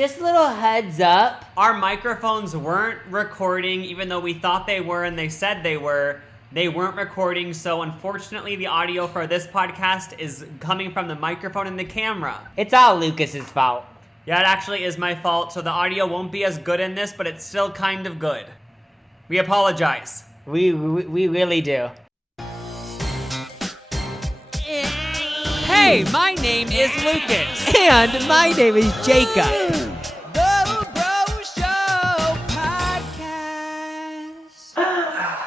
just a little heads up. Our microphones weren't recording, even though we thought they were and they said they were. They weren't recording, so unfortunately the audio for this podcast is coming from the microphone and the camera. It's all Lucas's fault. Yeah, it actually is my fault, so the audio won't be as good in this, but it's still kind of good. We apologize. We really do. Hey, my name is Lucas. And my name is Jacob. The Bro Show Podcast.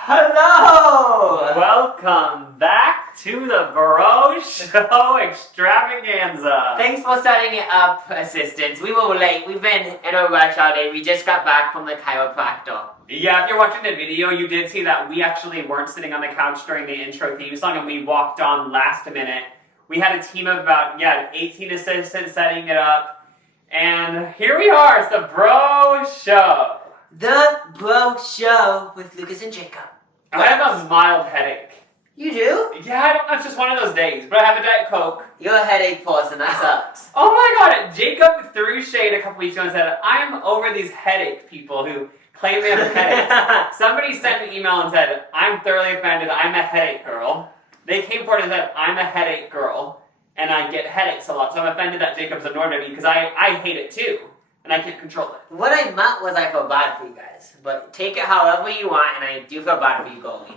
Hello! Welcome back to the Bro Show Extravaganza. Thanks for setting it up, assistants. We were late. We've been in a rush all day. We just got back from the chiropractor. Yeah, if you're watching the video, you did see that we actually weren't sitting on the couch during the intro theme song and we walked on last minute. We had a team of about, 18 assistants setting it up. And here we are, it's the Bro Show. The Bro Show with Lucas and Jacob. I have a mild headache. You do? Yeah, I don't know, it's just one of those days. But I have a Diet Coke. You're a headache person, that sucks. Oh my god, Jacob threw shade a couple weeks ago and said, I'm over these headache people who claim they have headaches. Somebody sent an email and said, I'm thoroughly offended, I'm a headache girl. They came forward and said, I'm a headache girl, and I get headaches a lot, so I'm offended that Jacob's annoyed at me, because I hate it too, and I can't control it. What I meant was I feel bad for you guys, but take it however you want, and I do feel bad for you, Goalie.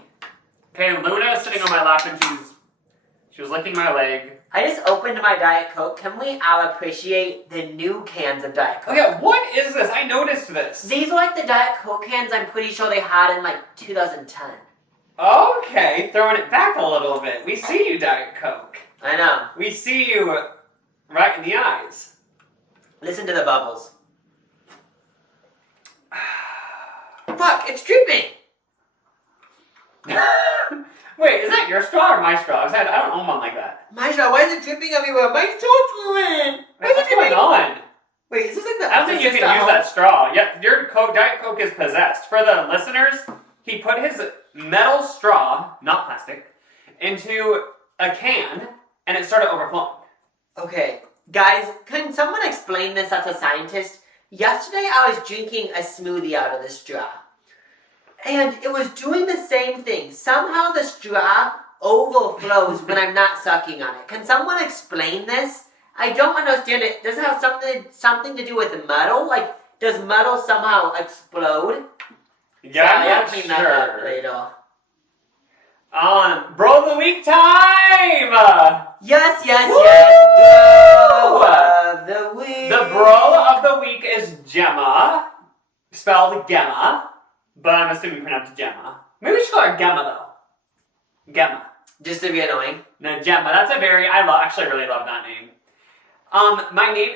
Okay, Luna is sitting on my lap, and she was licking my leg. I just opened my Diet Coke. Can we all appreciate the new cans of Diet Coke? Okay, what is this? I noticed this. These are like the Diet Coke cans I'm pretty sure they had in like 2010. Okay, throwing it back a little bit. We see you, Diet Coke. I know. We see you right in the eyes. Listen to the bubbles. Fuck, it's dripping! Wait, is that your straw or my straw? I don't own one like that. My straw, why is it dripping everywhere? My straw's ruined! What's going on? Wait, is this like the... I don't think you can use that straw. Yeah, your Diet Coke is possessed. For the listeners, he put his metal straw, not plastic, into a can, and it started overflowing. Okay, guys, can someone explain this as a scientist? Yesterday I was drinking a smoothie out of the straw, and it was doing the same thing. Somehow the straw overflows when I'm not sucking on it. Can someone explain this? I don't understand it. Does it have something to do with metal? Like, does metal somehow explode? Yeah, I'm not clean sure. that up later. Bro of the Week time! Yes, Woo! Bro of the Week. The Bro of the Week is Gemma, spelled Gemma, but I'm assuming pronounced Gemma. Maybe we should call her Gemma, though. Gemma. Just to be annoying. No, Gemma, that's a very, actually really love that name.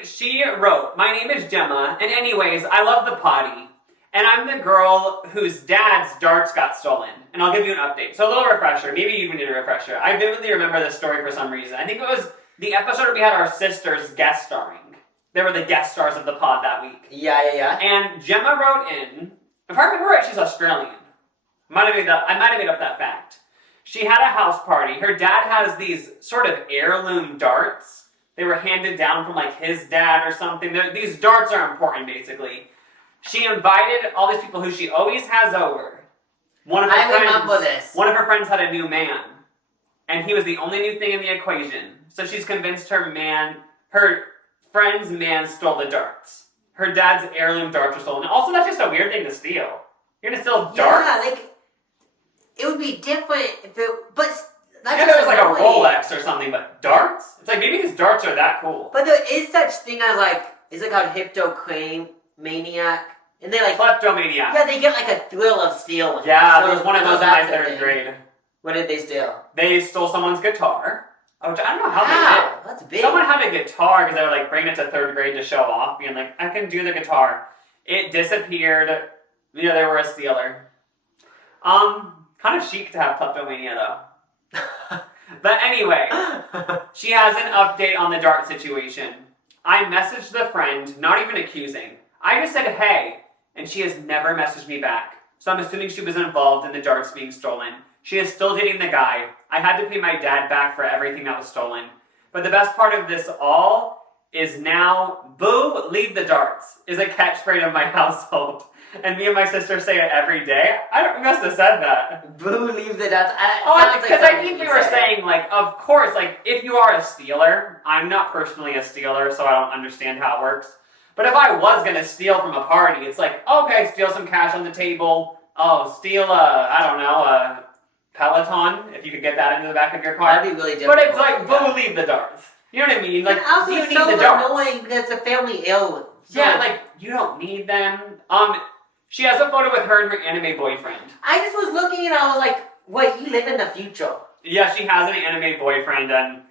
She wrote, my name is Gemma, and anyways, I love the potty. And I'm the girl whose dad's darts got stolen. And I'll give you an update. So a little refresher. Maybe you even need a refresher. I vividly remember this story for some reason. I think it was the episode where we had our sisters guest starring. They were the guest stars of the pod that week. Yeah. And Gemma wrote in, if I remember right, she's Australian. I might have made up that fact. She had a house party. Her dad has these sort of heirloom darts. They were handed down from like his dad or something. These darts are important, basically. She invited all these people who she always has over. I remember this. One of her friends had a new man, and he was the only new thing in the equation. So she's convinced her friend's man stole the darts. Her dad's heirloom darts were stolen. Also, that's just a weird thing to steal. You're gonna steal darts? Yeah, like, it would be different if it, but that's yeah, just it was like a annoying. Rolex or something, but darts? It's like, maybe these darts are that cool. But there is such thing as like, is it called Maniac? And they like Kleptomaniac. Yeah, they get like a thrill of stealing. Yeah, So, there was one of those in my third grade. What did they steal? They stole someone's guitar. Oh, I don't know how they did. That's big. Someone had a guitar because they were like bringing it to third grade to show off, being like, I can do the guitar. It disappeared. You know, they were a stealer. Kind of chic to have kleptomania though. But anyway, she has an update on the dart situation. I messaged the friend, not even accusing. I just said, hey, and she has never messaged me back. So I'm assuming she was involved in the darts being stolen. She is still dating the guy. I had to pay my dad back for everything that was stolen. But the best part of this all is now, "Boo, leave the darts," is a catchphrase of my household. And me and my sister say it every day. We must have said that. Boo, leave the dots. Because I think we were saying, like, of course, like, if you are a stealer, I'm not personally a stealer, so I don't understand how it works. But if I was going to steal from a party, it's like, okay, steal some cash on the table. Oh, steal a Peloton, if you could get that into the back of your car. That'd be really difficult. But it's like, boo, leave the darts. You know what I mean? Like, and also, you it's need so the darts. annoying because it's a family heirloom. So Yeah, like, you don't need them. She has a photo with her and her anime boyfriend. I just was looking and I was like, wait, you live in the future. Yeah, she has an anime boyfriend, and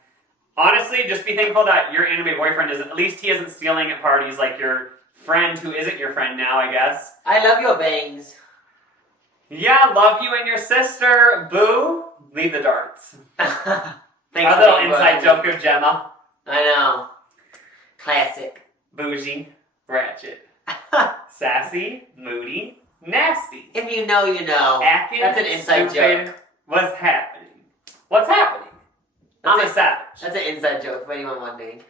honestly, just be thankful that your anime boyfriend isn't, at least he isn't stealing at parties like your friend who isn't your friend now, I guess. I love your bangs. Yeah, love you and your sister. Boo, leave the darts. Thanks A little inside joke of Gemma. I know. Classic. Bougie, ratchet. Sassy, moody, nasty. If you know, you know. Acting, That's an inside stupid. joke. What's happening? What's happening? I'm a savage. That's an inside joke for anyone wondering.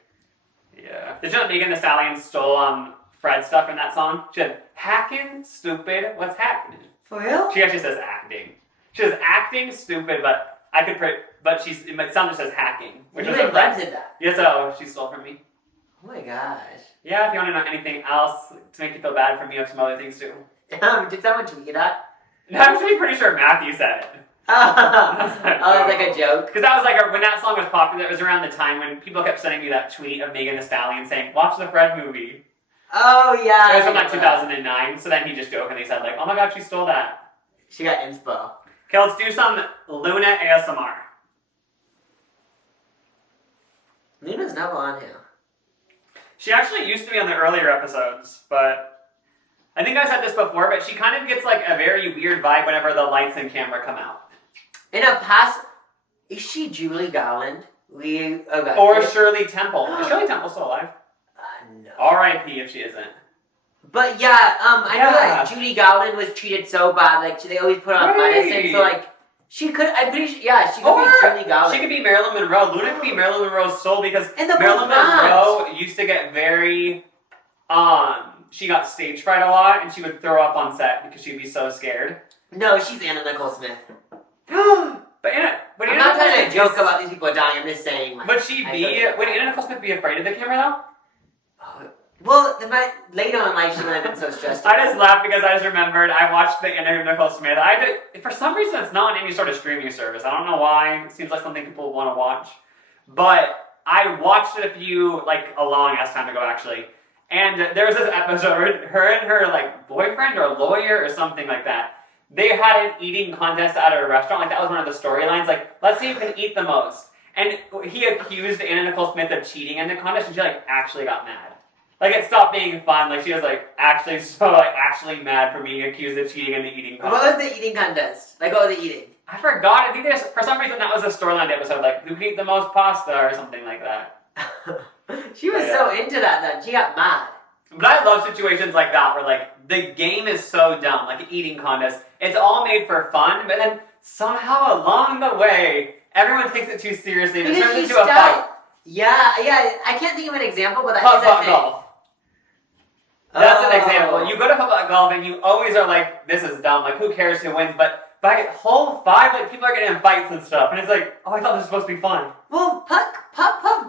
Yeah. Did you know Megan Thee Stallion stole Fred's stuff in that song? She said, "Hacking, stupid, what's happening?" For real? She actually says acting. She says acting, stupid, but it sounds just says hacking. You invented that. Yeah, so she stole from me. Oh my gosh. Yeah, if you want to know anything else to make you feel bad for me, I have some other things too. Did someone tweet that? No, I'm pretty sure Matthew said it. Oh, it's like a joke. Because that was like, when that song was popular, it was around the time when people kept sending me that tweet of Megan Thee Stallion saying, "Watch the Fred movie." Oh, yeah. It was from like 2009, so then he just jokingly said like, "Oh my god, she stole that." She got inspo. Okay, let's do some Luna ASMR. Luna's never on here. She actually used to be on the earlier episodes, but I think I said this before, but she kind of gets like a very weird vibe whenever the lights and camera come out. In a past, is she Julie Garland? Or Shirley Temple. Is Shirley Temple still alive? No. R.I.P. if she isn't. But yeah, I know that Judy Garland was treated so bad. Like they always put her on medicine, so like she could. I'm pretty sure. Yeah, she could be Judy Garland. She could be Marilyn Monroe. Luna could be Marilyn Monroe's soul because Marilyn Monroe used to get very. She got stage fright a lot, and she would throw up on set because she'd be so scared. No, she's Anna Nicole Smith. But I'm not trying to joke about these people dying. I'm just saying. Like, would Anna Nicole Smith be afraid of the camera though? Well, later in life she might have been so stressed out. I just laughed because I just remembered I watched the Anna Nicole Smith. For some reason it's not on any sort of streaming service. I don't know why. It seems like something people want to watch. But I watched it a long ass time ago actually. And there was this episode, her and her like boyfriend or lawyer or something like that. They had an eating contest at a restaurant. Like that was one of the storylines. Like, let's see who can eat the most. And he accused Anna Nicole Smith of cheating in the contest, and she actually got mad. Like it stopped being fun. Like she was actually mad for being accused of cheating in the eating contest. What was the eating contest? Like what was the eating? I forgot. I think for some reason that was a storyline episode. Like who can eat the most pasta or something like that. She was so into that then. She got mad. But I love situations like that where like the game is so dumb, like an eating contest. It's all made for fun, but then somehow along the way, everyone takes it too seriously and it turns into a fight. Yeah. I can't think of an example, but that is putt golf. That's an example. You go to putt golf and you always are like, this is dumb. Like who cares who wins? But by hole 5, like people are getting in fights and stuff, and it's like, oh, I thought this was supposed to be fun. Well, putt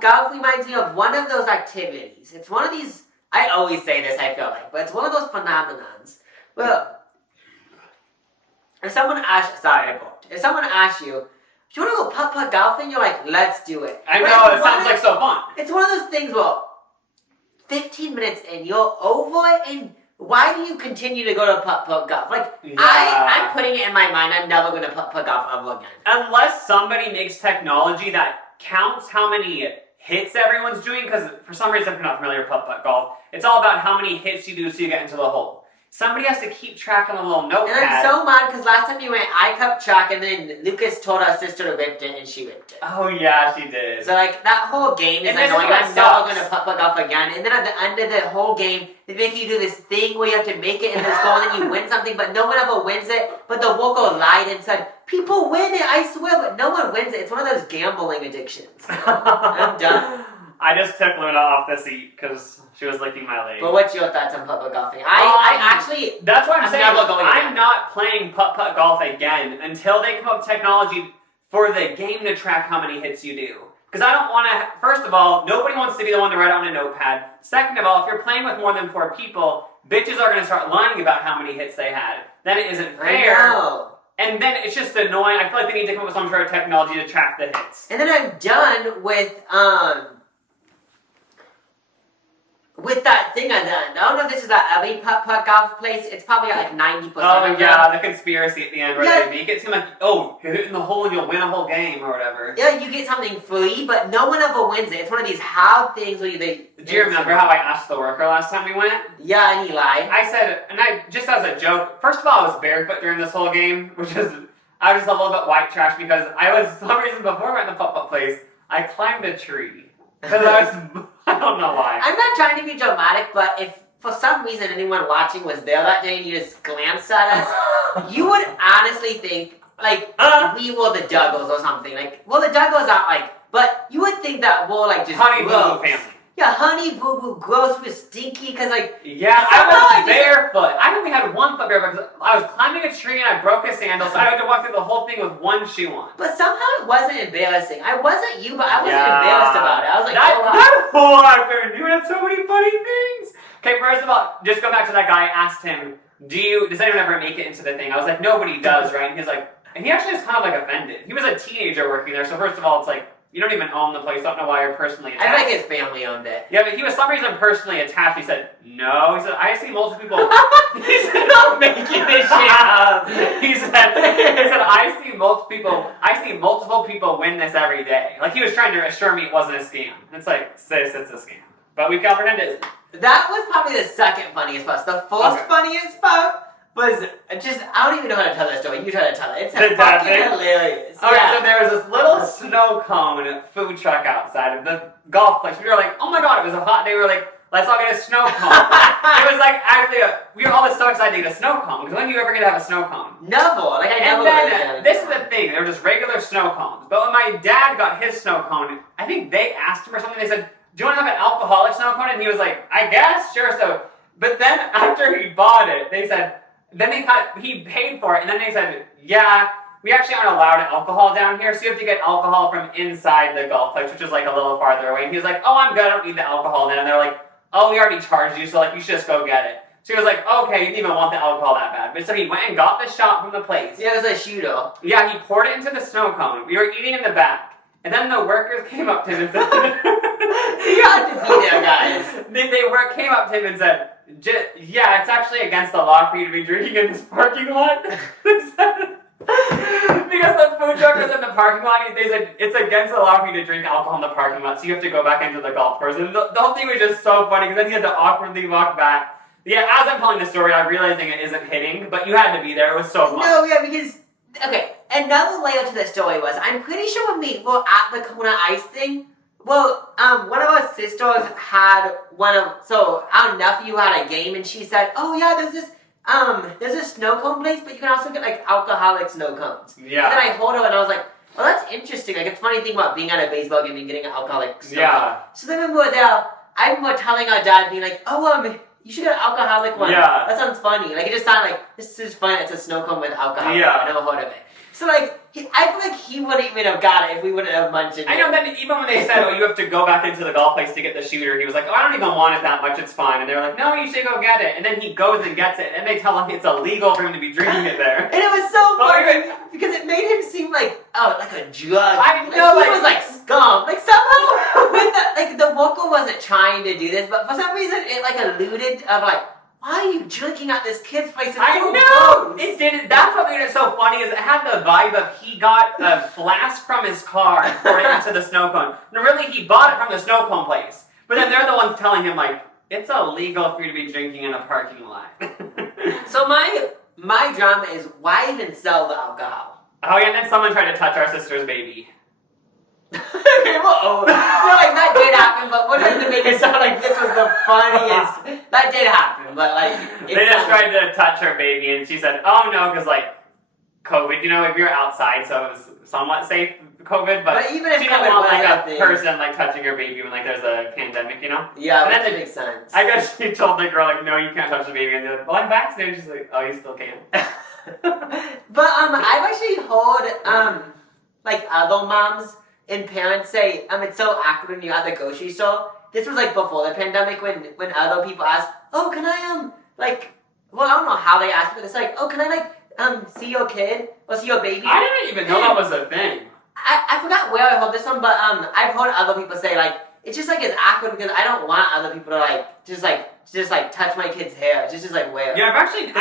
golf reminds me of one of those activities. It's one of these. I always say this, I feel like, but it's one of those phenomenons. Well, if someone asks you, do you want to go putt golfing? You're like, let's do it. I know, it sounds like so fun. It's one of those things where 15 minutes in, you're over it, and why do you continue to go to putt golf? Like, yeah. I'm putting it in my mind, I'm never going to putt golf ever again. Unless somebody makes technology that counts how many hits everyone's doing, because for some reason, if you're not familiar with putt golf, it's all about how many hits you do so you get into the hole. Somebody has to keep track on a little notepad. And I'm so mad because last time you went, I kept track, and then Lucas told our sister to rip it, and she ripped it. Oh yeah, she did. So like that whole game is annoying. I'm never gonna putt golf again. And then at the end of the whole game, they make you do this thing where you have to make it in this goal, and then you win something, but no one ever wins it. But the worker lied and said, "People win it, I swear," but no one wins it. It's one of those gambling addictions. I'm done. I just took Luna off the seat because she was licking my leg. But what's your thoughts on putt-putt golfing? I actually... That's what I'm saying. never going I'm again. not playing putt-putt golf again until they come up with technology for the game to track how many hits you do. Because I don't want to... First of all, nobody wants to be the one to write on a notepad. Second of all, if you're playing with more than 4 people, bitches are going to start lying about how many hits they had. Then it isn't fair. I know. And then it's just annoying. I feel like they need to come up with some sort of technology to track the hits. And then I'm done with that thing I done. I don't know if this is at every putt-putt golf place. It's probably at like 90%. Oh, yeah, the conspiracy at the end where Yeah. they make it seem like, oh, hit it in the hole and you'll win a whole game or whatever. Yeah, you get something free, but no one ever wins it. It's one of these how things where they... Do you remember how I asked the worker last time we went? Yeah, and he lied. I said, and I, just as a joke, first of all, I was barefoot during this whole game, which is, I was just a little bit white trash because I was, for some reason, before I went to the putt-putt place, I climbed a tree. Because I don't know why. I'm not trying to be dramatic, but if for some reason anyone watching was there that day and you just glanced at us, you would honestly think, like, we were the Duggles or something. Like, well, the Duggles aren't like, but you would think that we're like just Honey Boo gross. Boo family. Yeah, Honey Boo Boo, gross, we're stinky, because like... Yeah, I somehow was I just- barefoot. I only had one foot barefoot because I was climbing a tree and I broke a sandal, so I had to walk through the whole thing with one shoe on. But somehow it wasn't embarrassing. I wasn't you, but I wasn't embarrassed about it. I was like, oh, wow. That whole afternoon, you had so many funny things. Okay, first of all, just go back to that guy. I asked him, does anyone ever make it into the thing? I was like, nobody does, right? And he's like, and he actually was kind of like offended. He was a teenager working there, so first of all, it's like, you don't even own the place. I don't know why you're personally attached. I think his family owned it. Yeah, but he was some reason personally attached. He said, no. He said, I see multiple people. He's not making this shit up. He said, I see multiple people win this every day. Like, he was trying to assure me it wasn't a scam. It's like, sis, it's a scam. But we can't pretend it isn't. That was probably the second funniest part. The first funniest part was just, I don't even know how to tell that story. You try to tell it. It's The dad fucking thing? hilarious. Okay, Yeah. so there was this little snow cone food truck outside of the golf place. We were like, oh my god, it was a hot day. We were like, let's all get a snow cone. It was like, actually, we were all so excited to get a snow cone. Because when do you ever get to have a snow cone? Never. Like, I never And would then, have this is the thing, they were just regular snow cones. But when my dad got his snow cone, I think they asked him or something, they said, do you want to have an alcoholic snow cone? And he was like, I guess, sure. So, but then after he bought it, they said, he paid for it, and then they said, yeah, we actually aren't allowed alcohol down here, so you have to get alcohol from inside the golf place, which is like a little farther away. And he was like, oh, I'm good, I don't need the alcohol then. And they're like, oh, we already charged you, so like you should just go get it. So he was like, okay, you didn't even want the alcohol that bad. But so he went and got the shot from the place. Yeah, it was a shooter. Yeah, he poured it into the snow cone. We were eating in the back. And then the workers came up to him and said... You had to be there, guys. Came up to him and said, yeah, it's actually against the law for you to be drinking in this parking lot. Because the food truck was in the parking lot, they said, it's against the law for you to drink alcohol in the parking lot, so you have to go back into the golf course. And the whole thing was just so funny, because then he had to awkwardly walk back. Yeah, as I'm telling the story, I'm realizing it isn't hitting, but you had to be there. It was so fun. No, yeah, because... Okay, another layer to the story was, I'm pretty sure when we were at the Kona Ice thing, well, one of our sisters had so our nephew had a game, and she said, oh yeah, there's this snow cone place, but you can also get like alcoholic snow cones. Yeah. And then I told her, and I was like, well, that's interesting. Like, it's a funny thing about being at a baseball game and getting an alcoholic snow cone. So then when we were there, I remember telling our dad, being like, oh, you should get an alcoholic one. Yeah. That sounds funny. Like, it just sounded like, this is fun. It's a snow cone with alcohol. Yeah. I never heard of it. So, like, I feel like he wouldn't even have got it if we wouldn't have mentioned it. I know, then even when they said, oh, you have to go back into the golf place to get the shooter, he was like, oh, I don't even want it that much, it's fine. And they were like, no, you should go get it. And then he goes and gets it, and they tell him it's illegal for him to be drinking it there. And it was so funny, because it made him seem like, like a drug. I know, he was like scum. Like, somehow, when the worker wasn't trying to do this, but for some reason, it, like, alluded of, like, why are you drinking at this kid's place? It's I so know! gross. It didn't. That's what made it so funny, is it had the vibe of he got a flask from his car and poured it into the snow cone. No, really, he bought it from the snow cone place. But then they're the ones telling him, like, it's illegal for you to be drinking in a parking lot. So my drama is, why even sell the alcohol? Oh yeah, and then someone tried to touch our sister's baby. Okay, well, like, that did happen, but what did it make it sound like this was the funniest? That did happen, but like... They just tried to touch her baby, and she said, oh no, because like, COVID, if you're outside, so it was somewhat safe COVID, but even if she COVID didn't want was like a a thing. person like touching your baby when like there's a pandemic, Yeah, And that then makes sense. I guess she told the girl like, no, you can't touch the baby, and they're like, well, I'm vaccinated. She's like, oh, you still can. But I've actually heard like other moms and parents say it's so awkward when you're at the grocery store. This was like before the pandemic when other people asked, oh, can I well, I don't know how they asked, but it's like, oh, can I see your kid or see your baby? I didn't even know that was a thing. I forgot where I heard this one, but I've heard other people say it's just it's awkward because I don't want other people to just touch my kid's hair. It's just weird. Yeah, I've actually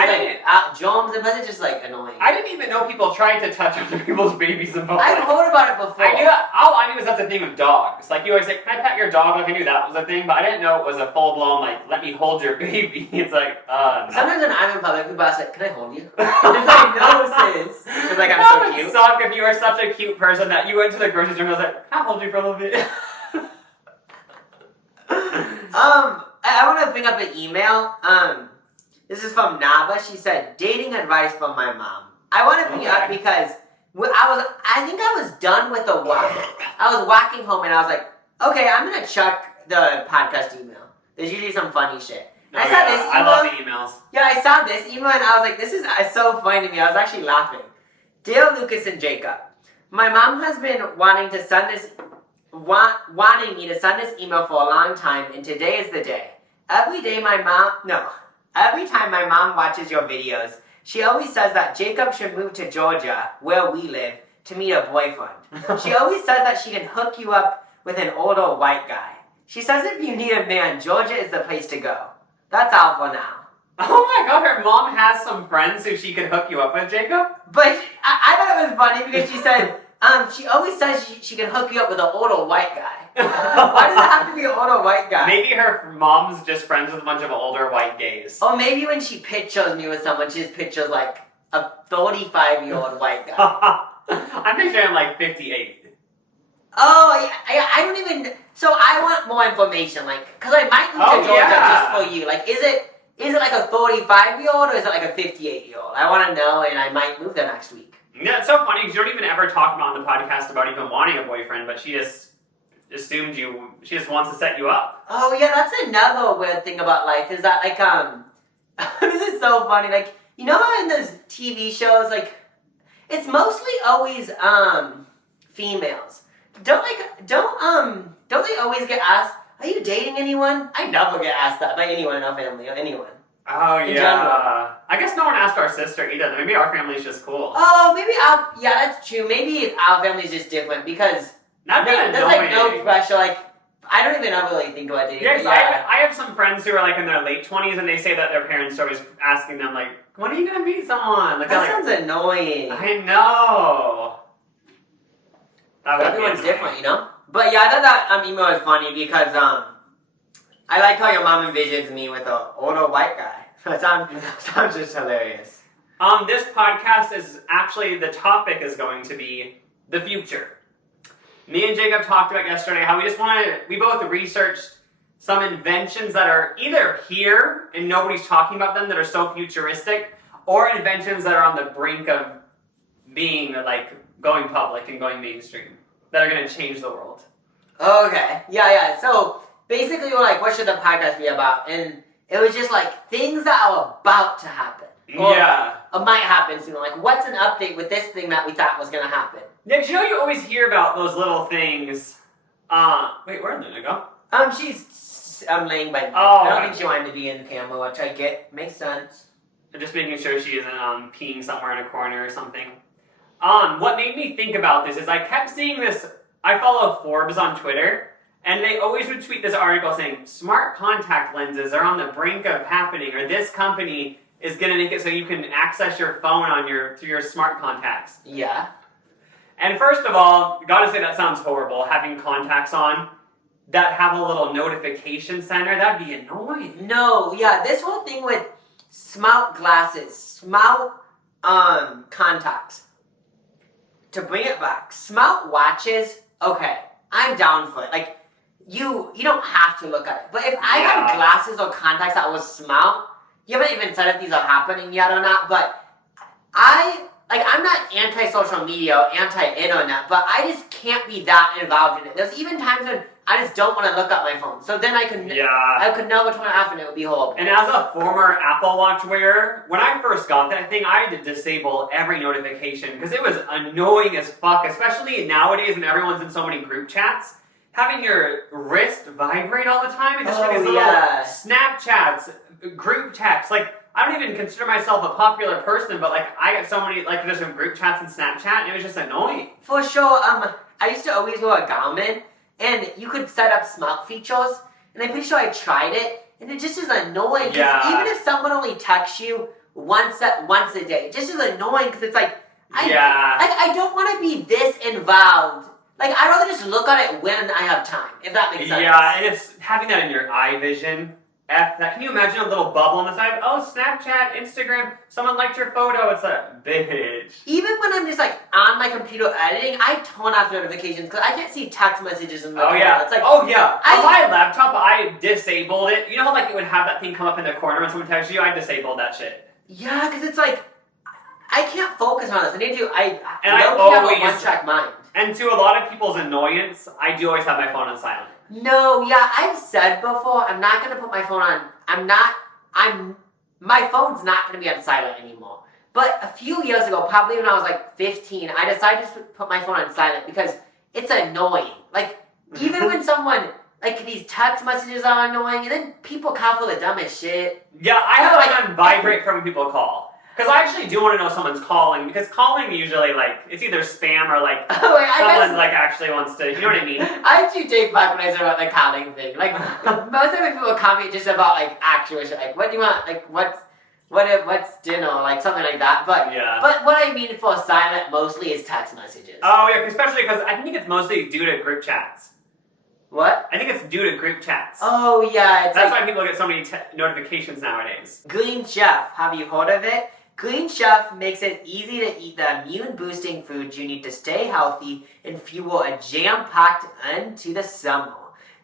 germs and it's just annoying. I didn't even know people tried to touch other people's babies in public. I've heard about it before. I knew that. All I knew was that's a thing with dogs. Like you always say, can I pet your dog? Like I knew that was a thing, but I didn't know it was a full blown let me hold your baby. It's no. Sometimes when I'm in public, people ask can I hold you? It's no, sis. It's I'm so cute. It would suck if you were such a cute person that you went to the grocery store and was like, can I hold you for a little bit? I want to bring up an email. This is from Nava. She said, dating advice from my mom. I want to bring it up because I think I was done with the walk. I was walking home and I was like, okay, I'm going to check the podcast email. There's usually some funny shit. And I saw this email. I love the emails. Yeah, I saw this email and I was like, this is so funny to me. I was actually laughing. Dear Lucas and Jacob, my mom has been wanting me to send this email for a long time, and today is the day. Every time my mom watches your videos, she always says that Jacob should move to Georgia, where we live, to meet a boyfriend. She always says that she can hook you up with an older white guy. She says if you need a man, Georgia is the place to go. That's all for now. Oh my god, her mom has some friends who she could hook you up with, Jacob? But I thought it was funny because she said, she always says she can hook you up with an older white guy. Why does it have to be an older white guy? Maybe her mom's just friends with a bunch of older white gays. Or maybe when she pictures me with someone, she just pictures a 35-year-old white guy. I'm picturing 58. Oh, yeah, I don't even... So I want more information, because I might move to Georgia just for you. Is it a 35-year-old or is it a 58-year-old? I want to know, and I might move there next week. Yeah, it's so funny because you don't even ever talk about on the podcast about even wanting a boyfriend, but she just assumed she just wants to set you up. Oh yeah, that's another weird thing about life is that this is so funny. How in those TV shows, it's mostly always females. Don't they always get asked, are you dating anyone? I never get asked that by anyone in our family or anyone. Oh, in yeah. general. I guess no one asked our sister either. Maybe our family's just cool. Oh, maybe yeah, that's true. Maybe our family's just different because there's no pressure. I don't even ever really think about dating. Yes, I have some friends who are in their late 20s and they say that their parents are always asking them when are you going to meet someone? That sounds annoying. I know. Everyone's different, But yeah, I thought that email was funny because I like how your mom envisions me with an older white guy. That sounds just hilarious. This podcast is actually, the topic is going to be the future. Me and Jacob talked about yesterday how we both researched some inventions that are either here and nobody's talking about them that are so futuristic, or inventions that are on the brink of being going public and going mainstream that are going to change the world. Okay. Yeah. So basically we're what should the podcast be about? And it was just things that are about to happen. Or might happen soon. What's an update with this thing that we thought was going to happen? Yeah, you always hear about those little things. Wait, where did I go? She's laying by me. Oh, I don't think she wanted to be in the camera, which I get. Makes sense. I'm just making sure she isn't peeing somewhere in a corner or something. What made me think about this is I kept seeing this. I follow Forbes on Twitter, and they always would tweet this article saying, smart contact lenses are on the brink of happening, or this company is going to make it so you can access your phone through your smart contacts. Yeah. And first of all, gotta say that sounds horrible, having contacts on that have a little notification center. That'd be annoying. No, yeah, this whole thing with smart glasses, smart contacts. To bring it back, smart watches, okay, I'm down for it. You don't have to look at it. But if I had glasses or contacts that was smart, you haven't even said if these are happening yet or not, but I like, I'm not anti-social media or anti-internet, but I just can't be that involved in it. There's even times when I just don't want to look at my phone. So then I could never turn it off and it would be horrible. And as a former Apple Watch wearer, when I first got that thing, I had to disable every notification because it was annoying as fuck, especially nowadays when everyone's in so many group chats. Having your wrist vibrate all the time and just for these little Snapchats, group texts, like, I don't even consider myself a popular person, but like I get so many like just in group chats and Snapchat, and it was just annoying. For sure. I used to always wear a Garmin, and you could set up smart features, and I'm pretty sure I tried it, and it just is annoying. Yeah. Even if someone only texts you once a day, it just is annoying because it's like I don't want to be this involved. Like, I'd rather just look at it when I have time, if that makes sense. Yeah, and it's having that in your eye vision. That. Can you imagine a little bubble on the side? Oh, Snapchat, Instagram, someone liked your photo. It's like, bitch. Even when I'm just like on my computer editing, I turn off notifications because I can't see text messages in the corner. It's like, on my laptop, I disabled it. You know how like it would have that thing come up in the corner when someone texts you? I disabled that shit. Yeah, because it's like, I can't focus on this. I have a one-track mind. And to a lot of people's annoyance, I do always have my phone on silent. No, yeah, I've said before, I'm not going to put my phone on, my phone's not going to be on silent anymore. But a few years ago, probably when I was like 15, I decided to put my phone on silent because it's annoying. Like, even when someone, like, these text messages are annoying, and then people call for the dumbest shit. Yeah, I have like on vibrate for when people call. Because I actually do want to know someone's calling, because calling usually, like, it's either spam or, like, someone, like, actually wants to, you know what I mean? I actually take back when I said about the calling thing. Like, most of the people call me just about, like, actual shit. Like, what do you want? Like, what's dinner? Like, something like that. But what I mean for silent mostly is text messages. Oh, yeah, especially because I think it's mostly due to group chats. What? I think it's due to group chats. Oh, yeah. That's why people get so many notifications nowadays. Green Chef. Have you heard of it? Green Chef makes it easy to eat the immune-boosting foods you need to stay healthy and fuel a jam-packed end to the summer.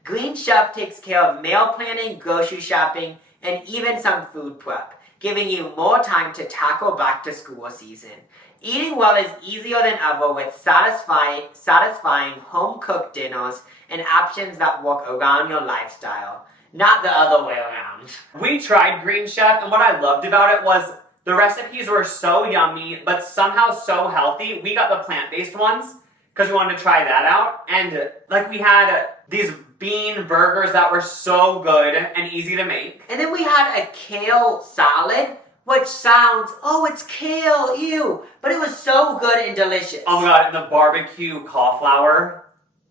Green Chef takes care of meal planning, grocery shopping, and even some food prep, giving you more time to tackle back-to-school season. Eating well is easier than ever with satisfying home-cooked dinners and options that work around your lifestyle, not the other way around. We tried Green Chef, and what I loved about it was the recipes were so yummy, but somehow so healthy. We got the plant-based ones because we wanted to try that out. And like we had these bean burgers that were so good and easy to make. And then we had a kale salad, which sounds, oh, it's kale, ew. But it was so good and delicious. Oh my god, and the barbecue cauliflower.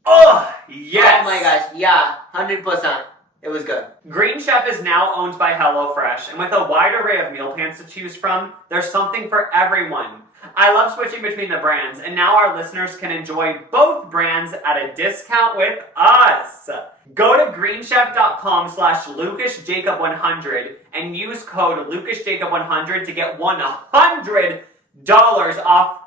Oh, yes. Oh my gosh, yeah, 100%. It was good. Green Chef is now owned by HelloFresh, and with a wide array of meal plans to choose from, there's something for everyone. I love switching between the brands, and now our listeners can enjoy both brands at a discount with us. Go to greenchef.com/LucasJacob100 and use code LucasJacob100 to get $100 off,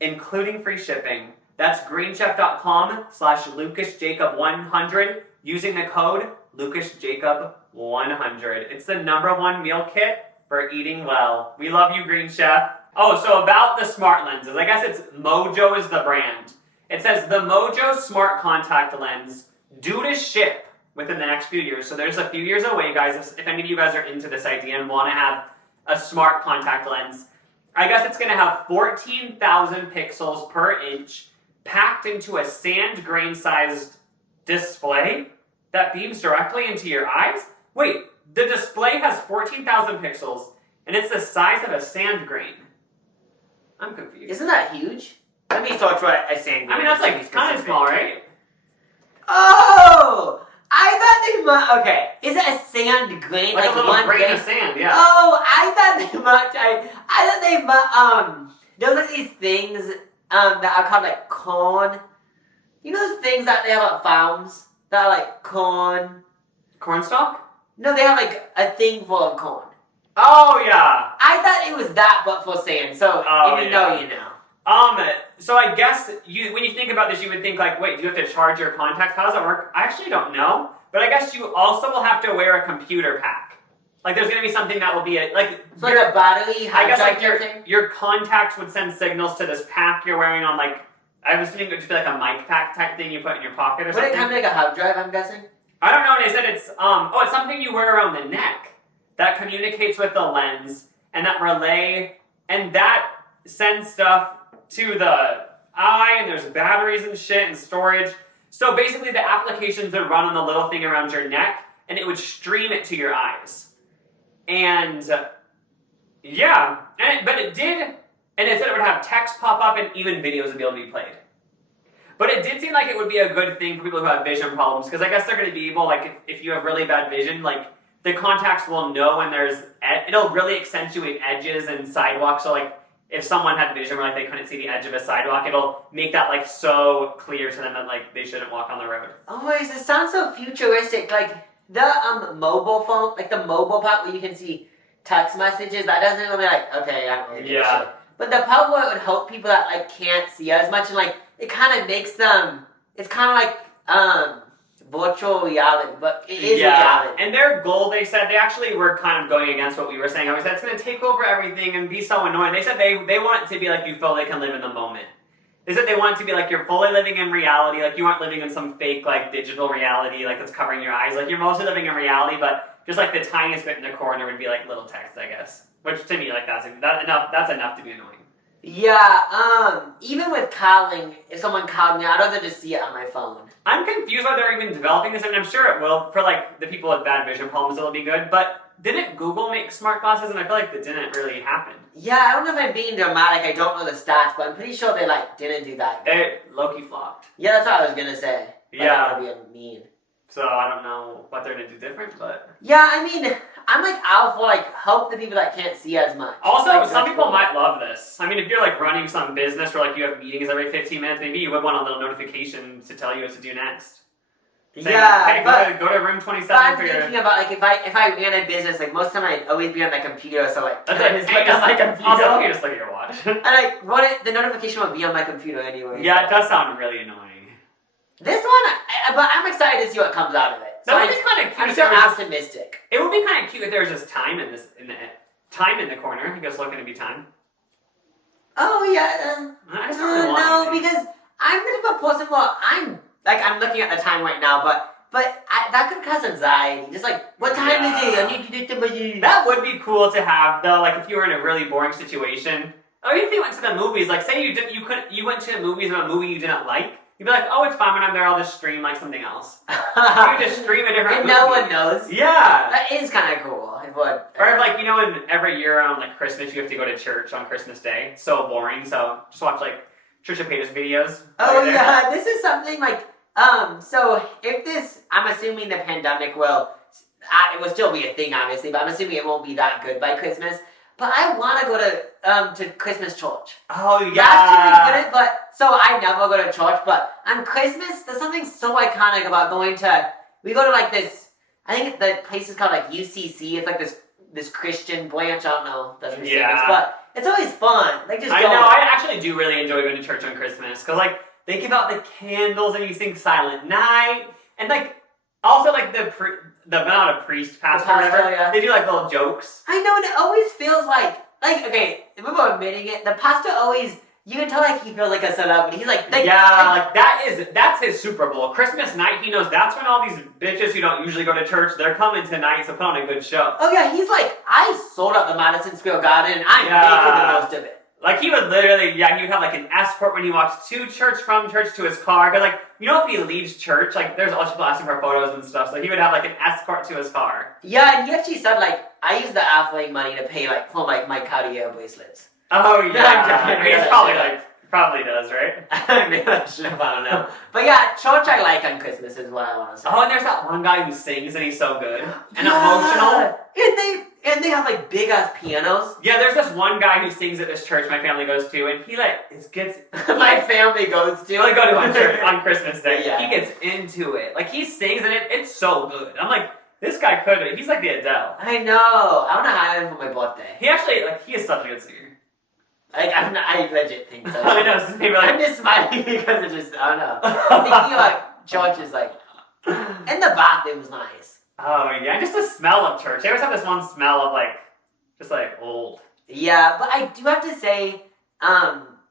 including free shipping. That's greenchef.com/LucasJacob100 using the code LucasJacob100. It's the #1 meal kit for eating well. We love you, Green Chef. Oh, so about the smart lenses. I guess it's Mojo is the brand. It says the Mojo Smart Contact Lens due to ship within the next few years. So there's a few years away, guys. If any of you guys are into this idea and want to have a smart contact lens, I guess it's going to have 14,000 pixels per inch packed into a sand grain sized display that beams directly into your eyes? Wait, the display has 14,000 pixels, and it's the size of a sand grain. I'm confused. Isn't that huge? Let me search what a sand grain is. I mean, that's like kind of small, right? Oh! I thought they meant, okay, is it a sand grain? Like a little grain of sand, yeah. Oh, I thought they meant, I thought they meant, those are these things, that are called, like, corn. You know those things that they have at farms? That are like corn. Cornstalk? No, they have like a thing full of corn. Oh, yeah. I thought it was that, but for sand. So, if you know, you know. So I guess when you think about this, you would think like, wait, do you have to charge your contacts? How does that work? I actually don't know. But I guess you also will have to wear a computer pack. Like there's going to be something that will be It's like a battery I guess like thing. your contacts would send signals to this pack you're wearing on like, I'm assuming it would just be like a mic pack type thing you put in your pocket or something. Would it come like a hard drive, I'm guessing? I don't know, and they said it's it's something you wear around the neck that communicates with the lens and that relay, and that sends stuff to the eye, and there's batteries and shit and storage. So basically the applications would run on the little thing around your neck, and it would stream it to your eyes. And yeah, but it did, and it said it would have text pop up and even videos would be able to be played. But it did seem like it would be a good thing for people who have vision problems, because I guess they're going to be able, like, if you have really bad vision, like, the contacts will know when there's, it'll really accentuate edges and sidewalks, so, like, if someone had vision where, like, they couldn't see the edge of a sidewalk, it'll make that, like, so clear to them that, like, they shouldn't walk on the road. Oh, it sounds so futuristic, like, the mobile phone, like, the mobile part where you can see text messages, that doesn't even be like, okay, I don't really give a shit. But the part where it would help people that, like, can't see as much, and, like, it kind of makes them, it's kind of like, virtual reality, but it is reality. And their goal, they said, they actually were kind of going against what we were saying. I said, it's going to take over everything and be so annoying. They said they want it to be like you fully can live in the moment. They said they want it to be like you're fully living in reality, like you aren't living in some fake, like, digital reality, like, that's covering your eyes. Like, you're mostly living in reality, but just, like, the tiniest bit in the corner would be, like, little text, I guess. Which, to me, like, that's enough to be annoying. Yeah, even with calling, if someone called me, I'd rather just see it on my phone. I'm confused why they're even developing this. I mean, I'm sure it will. For, like, the people with bad vision problems, it'll be good. But didn't Google make smart glasses? And I feel like that didn't really happen. Yeah, I don't know if I'm being dramatic. I don't know the stats, but I'm pretty sure they, like, didn't do that. They low-key flopped. Yeah, that's what I was going to say. Yeah. That would be mean. So I don't know what they're going to do different, but... Yeah, I mean, I'm, like, out for, like, help the people that can't see as much. Also, like, some people might love this. I mean, if you're, like, running some business or, like, you have meetings every 15 minutes, maybe you would want a little notification to tell you what to do next. Saying, yeah, hey, but, go to room 27 I'm for your... thinking about, like, if I ran a business, like, most of the time I'd always be on the computer, so, like, That's I it. just look at my computer. Also, you just look at your watch. And, like, the notification would be on my computer anyway. Yeah, so. it does sound really annoying. This one, but I'm excited to see what comes out of it. So That would be kind of cute. I'm still optimistic. It would be kind of cute if there was just time in the corner. I guess looking to be time. Oh yeah. I just don't really want no, anything. because I'm the type of person where I'm looking at the time right now, but that could cause anxiety. Just like, what time is it? I need to do something. That would be cool to have though. Like if you were in a really boring situation, or even if you went to the movies. Like say you went to the movies of a movie you didn't like. You'd be like, oh, it's fine when I'm there. I'll just stream like something else. You could just stream a different and movie. no one knows. Yeah. That is kind of cool. It would. Or like, you know, every year on like Christmas, you have to go to church on Christmas Day. It's so boring. So just watch like Trisha Paytas videos. Oh yeah, this is something like, so if this, I'm assuming the pandemic will, it will still be a thing obviously, but I'm assuming it won't be that good by Christmas. But I want to go to Christmas church. Oh yeah. Last year we couldn't, but so I never go to church. But on Christmas, there's something so iconic about going to. We go to like this. I think the place is called like UCC. It's like this Christian branch. I don't know. That's specifics, but it's always fun. Like just. I know. I actually do really enjoy going to church on Christmas because like they give out the candles and you sing Silent Night and like also like the not a priest, pastor, whatever. Yeah. They do like little jokes. I know, and it always feels like okay, if we're admitting it, the pastor always, you can tell like he feels like a celebrity. He's like that's his Super Bowl. Christmas night, he knows that's when all these bitches who don't usually go to church, they're coming tonight to put on a good show. Oh yeah, he's like, I sold out the Madison Square Garden, I'm making the most of it. Like he would literally, he would have like an escort when he walks to church, from church to his car. Cause like, you know, if he leaves church, like there's always people asking for photos and stuff. So he would have like an escort to his car. Yeah, and he actually said like, I use the Affleck money to pay like for like my Cartier bracelets. Oh yeah, he's probably does, right? I mean, I don't know. But yeah, church I like on Christmas is what I want to say. Oh, and there's that one guy who sings and he's so good and emotional. And they have like big ass pianos. Yeah, there's this one guy who sings at this church my family goes to, and he like gets my family goes to. I go to on church on Christmas Day. Yeah. He gets into it. Like he sings and it's so good. I'm like, this guy could. He's like the Adele. I know. I want to hire him for my birthday. He actually he is such a good singer. Like I legit think so. I know. So maybe, I'm just smiling because it just I don't know. Thinking about church is like, and the bathroom was nice. Oh, yeah, just the smell of church. They always have this one smell of, like, just, like, old. Yeah, but I do have to say,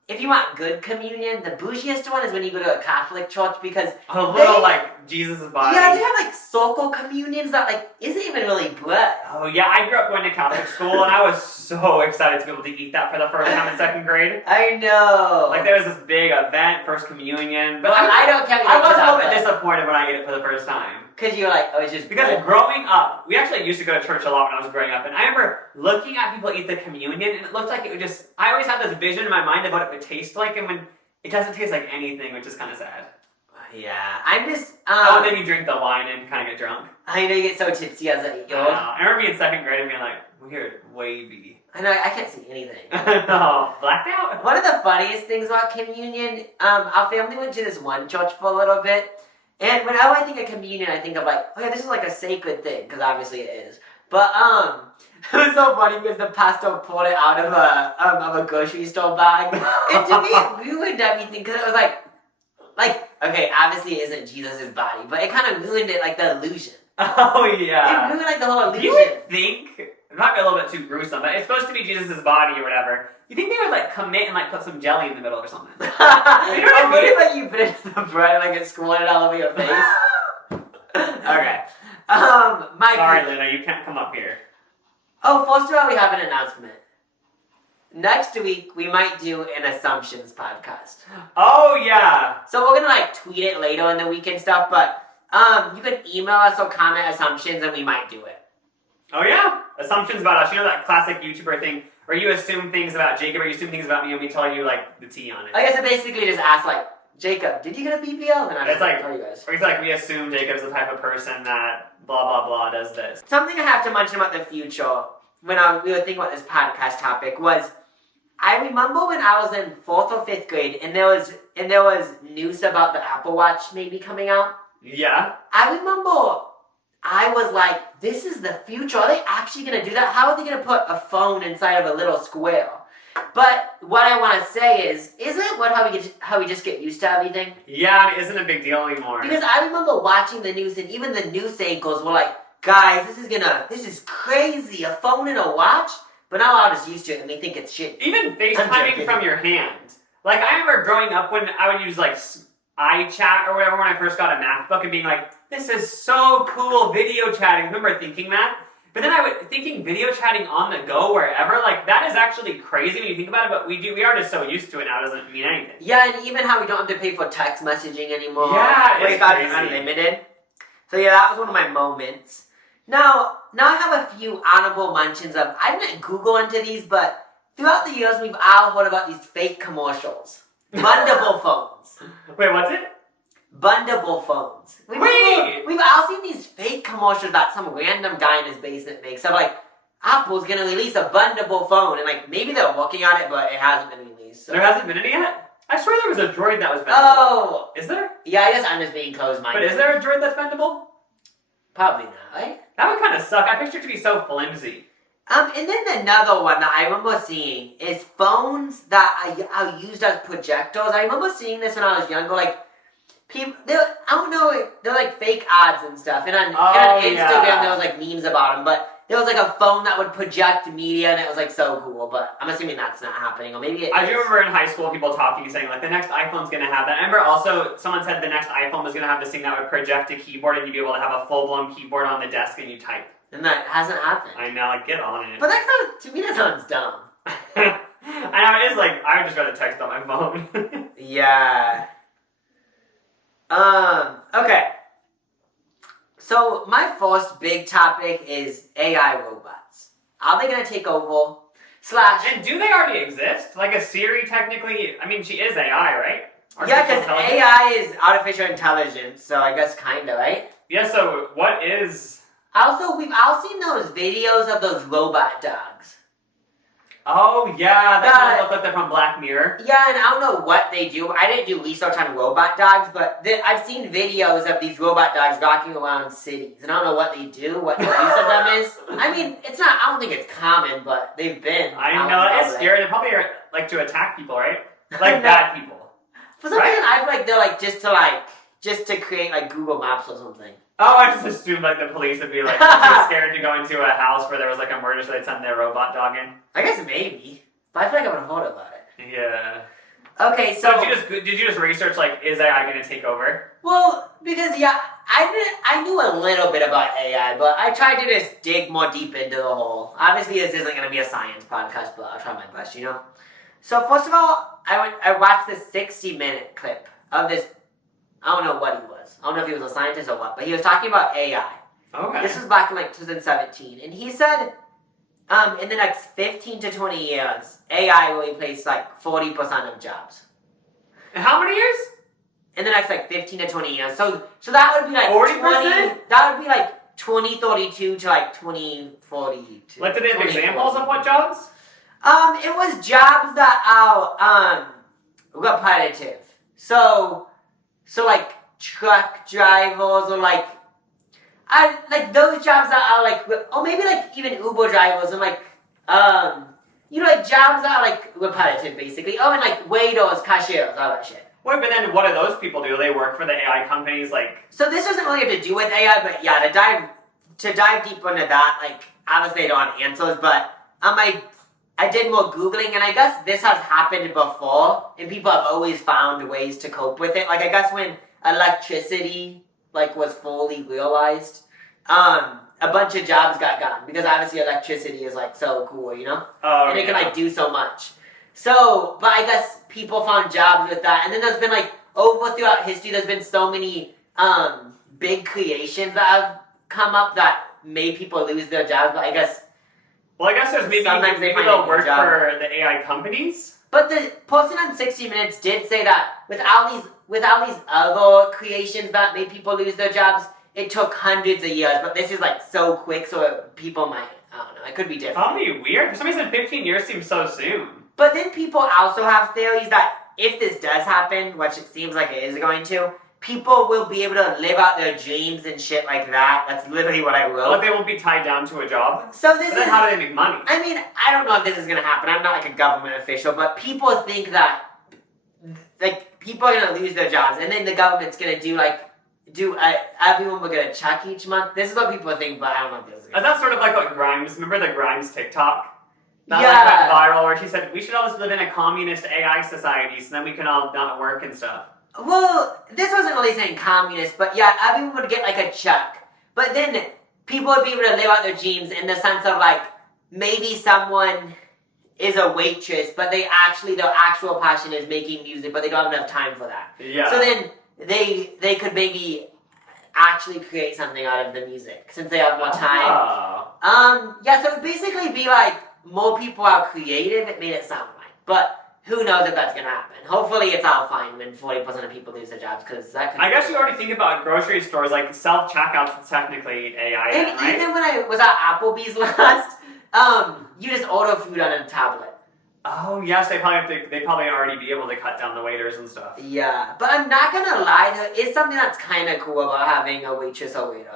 if you want good communion, the bougiest one is when you go to a Catholic church because A little, like, Jesus' body. yeah, they have like circle communions that like isn't even really bread. Oh, yeah, I grew up going to Catholic school, and I was so excited to be able to eat that for the first time in second grade. I know. Like, there was this big event, first communion, but Well, I don't count. I was a little bit disappointed when I ate it for the first time. Because you were like, oh, it's just Because bread. growing up, we actually used to go to church a lot when I was growing up, and I remember looking at people eat the communion, and it looked like it would just, I always had this vision in my mind of what it would taste like, and when it doesn't taste like anything, which is kind of sad. Yeah, I'm just. Oh, and then you drink the wine and kind of get drunk. I know you get so tipsy as a year. I remember being in second grade and being like, weird, wavy. I know I can't see anything. No, blacked out. One of the funniest things about communion, our family went to this one church for a little bit, and whenever I think of communion, I think of like, oh yeah, this is like a sacred thing, because obviously it is. But it was so funny because the pastor pulled it out of a grocery store bag, and to me it ruined everything because it was like okay, obviously it isn't Jesus' body, but it kind of ruined it, like the illusion. Oh, yeah. It ruined like the whole illusion. You would think, it might be a little bit too gruesome, but it's supposed to be Jesus' body or whatever. You think they would like commit and like put some jelly in the middle or something? You know what I What mean? if like you put it in the bread and like it squirted all over your face? Okay. Sorry, Luna, you can't come up here. Oh, first of all, we have an announcement. Next week, we might do an assumptions podcast. Oh, yeah. So we're gonna like tweet it later in the week and stuff, but you can email us or comment assumptions and we might do it. Oh, yeah. Assumptions about us. You know that classic YouTuber thing where you assume things about Jacob or you assume things about me and we tell you like the tea on it. I guess I basically just ask like, Jacob, did you get a BBL? And I It's like, tell you guys. or it's like we assume Jacob's the type of person that blah, blah, blah does this. Something I have to mention about the future when we were thinking about this podcast topic was I remember when I was in 4th or 5th grade and there was news about the Apple Watch maybe coming out. Yeah. I remember I was like, this is the future. Are they actually going to do that? How are they going to put a phone inside of a little square? But what I want to say is, isn't it how we just get used to everything? Yeah, it isn't a big deal anymore. Because I remember watching the news and even the news anchors were like, guys, this is crazy, a phone and a watch? But now I'm just used to it and they think it's shit. Even FaceTiming from your hand. Like, I remember growing up when I would use, like, iChat or whatever when I first got a MacBook and being like, this is so cool, video chatting. Remember thinking that? But then thinking video chatting on the go wherever, like, that is actually crazy when you think about it, but we are just so used to it now, it doesn't mean anything. Yeah, and even how we don't have to pay for text messaging anymore. Yeah, it's crazy. crazy. Unlimited. So yeah, that was one of my moments. Now I have a few honorable mentions of, I didn't Google into these, but throughout the years we've all heard about these fake commercials. Bundable phones. Wait, what's it? Bundable phones. We've all seen these fake commercials that some random guy in his basement makes. So like, Apple's gonna release a bundable phone, and like maybe they're working on it, but it hasn't been released. So. There hasn't been any yet? I swear there was a droid that was bendable. Oh! Is there? Yeah, I guess I'm just being closed-minded. But is there a droid that's bendable? Probably not, right? That would kind of suck. I picture it to be so flimsy. And then another one that I remember seeing is phones that are used as projectors. I remember seeing this when I was younger, like, people, I don't know, they're like fake ads and stuff. And on Instagram there was like memes about them, but there was like a phone that would project media and it was like so cool, but I'm assuming that's not happening, or maybe it I is. do remember in high school people talking, saying like the next iPhone's going to have that. I remember also someone said the next iPhone was going to have this thing that would project a keyboard and you'd be able to have a full-blown keyboard on the desk and you type. And that hasn't happened. I know, like get on it. But to me that sounds dumb. I know, it is like, I would just rather text on my phone. Yeah. Okay. So my first big topic is AI robots. Are they gonna take over? And do they already exist? Like a Siri technically, I mean she is AI, right? Yeah, because AI is artificial intelligence, so I guess kinda, right? Yeah, so what is... Also, we've all seen those videos of those robot dogs. Oh, yeah, that kind of look like they're from Black Mirror. Yeah, and I don't know what they do. I didn't do research on robot dogs, but I've seen videos of these robot dogs walking around cities, and I don't know what they do, what the use of them is. I mean, it's not, I don't think it's common, but they've been. I know, it's scary. They probably are, like, to attack people, right? Like, bad people. For some reason, I feel like they're, like, just to create, like, Google Maps or something. Oh, I just assumed like the police would be like too scared to go into a house where there was like a murder, so they'd send their robot dog in. I guess maybe. But I feel like I would have thought about it. Yeah. Okay, So did you just research like is AI going to take over? Well, because I knew a little bit about AI, but I tried to just dig more deep into the whole. Obviously, this isn't going to be a science podcast, but I'll try my best, So first of all, I watched this 60-minute clip of this. I don't know what he was. I don't know if he was a scientist or what, but he was talking about AI. Okay. This was back in like 2017, and he said, in the next 15 to 20 years, AI will replace like 40% of jobs. How many years? In the next like 15 to 20 years. So that would be like 40%? That would be like 2032 to like 2042. Like, did they have examples of what jobs? It was jobs that are repetitive. So like truck drivers or like those jobs that are like, or maybe like even Uber drivers and like like jobs that are like repetitive basically. Oh, and like waiters, cashiers, all that shit. Wait, but then what do those people do? They work for the AI companies, like. So this doesn't really have to do with AI, but yeah, to dive deeper into that, like obviously I don't have answers, but I did more Googling, and I guess this has happened before, and people have always found ways to cope with it. Like, I guess when electricity, like, was fully realized, a bunch of jobs got gone, because obviously electricity is, like, so cool, Oh, and it can, like, do so much. So, but I guess people found jobs with that, and then there's been, like, throughout history, there's been so many, big creations that have come up that made people lose their jobs, but I guess there's maybe they'll work for the AI companies. But the person on 60 Minutes did say that without these other creations that made people lose their jobs, it took hundreds of years. But this is like so quick, so people might, I don't know, it could be different. Probably weird. For some reason, 15 years seems so soon. But then people also have theories that if this does happen, which it seems like it is going to, people will be able to live out their dreams and shit like that. That's literally what I will. Like they won't be tied down to a job? So then how do they make money? I mean, I don't know if this is going to happen. I'm not like a government official, but people think that like people are going to lose their jobs, and then the government's going to everyone will get a check each month. This is what people think, but I don't know if this is going to happen. That's sort of like what Grimes, remember the Grimes TikTok? That went viral where she said, we should all just live in a communist AI society so then we can all not work and stuff. Well, this wasn't really saying communist, but yeah, everyone would get like a check. But then people would be able to live out their dreams in the sense of like, maybe someone is a waitress, but their actual passion is making music, but they don't have enough time for that. Yeah. So then they could maybe actually create something out of the music since they have more time. Oh. Yeah, so it would basically be like more people are creative, it made it sound like. But who knows if that's going to happen. Hopefully it's all fine when 40% of people lose their jobs, because that could I guess you already think about grocery stores, like self-checkouts is technically AI, and right? even when I was at Applebee's last, you just order food on a tablet. Oh, yes, they probably already be able to cut down the waiters and stuff. Yeah, but I'm not going to lie, there is something that's kind of cool about having a waitress or waiter.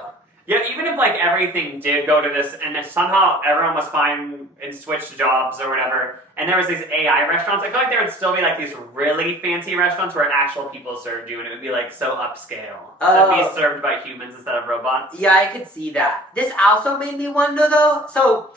Yeah, even if like everything did go to this, and if somehow everyone was fine and switched jobs or whatever, and there was these AI restaurants, I feel like there would still be like these really fancy restaurants where actual people served you, and it would be like so upscale. So it'd be served by humans instead of robots. Yeah, I could see that. This also made me wonder though, so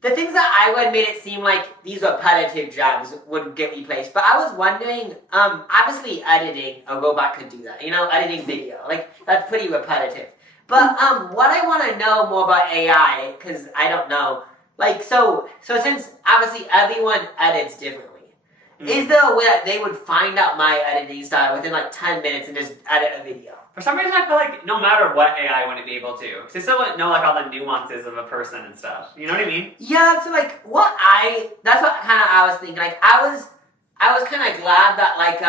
the things that I read made it seem like these repetitive jobs would get replaced, but I was wondering, obviously editing, a robot could do that, editing video, like that's pretty repetitive. But what I want to know more about AI, because I don't know, like, so since obviously everyone edits differently, is there a way that they would find out my editing style within like 10 minutes and just edit a video? For some reason, I feel like no matter what AI wouldn't be able to, because they still wouldn't know like all the nuances of a person and stuff. You know what I mean? Yeah. So like, that's what kind of I was thinking. Like, I was kind of glad that like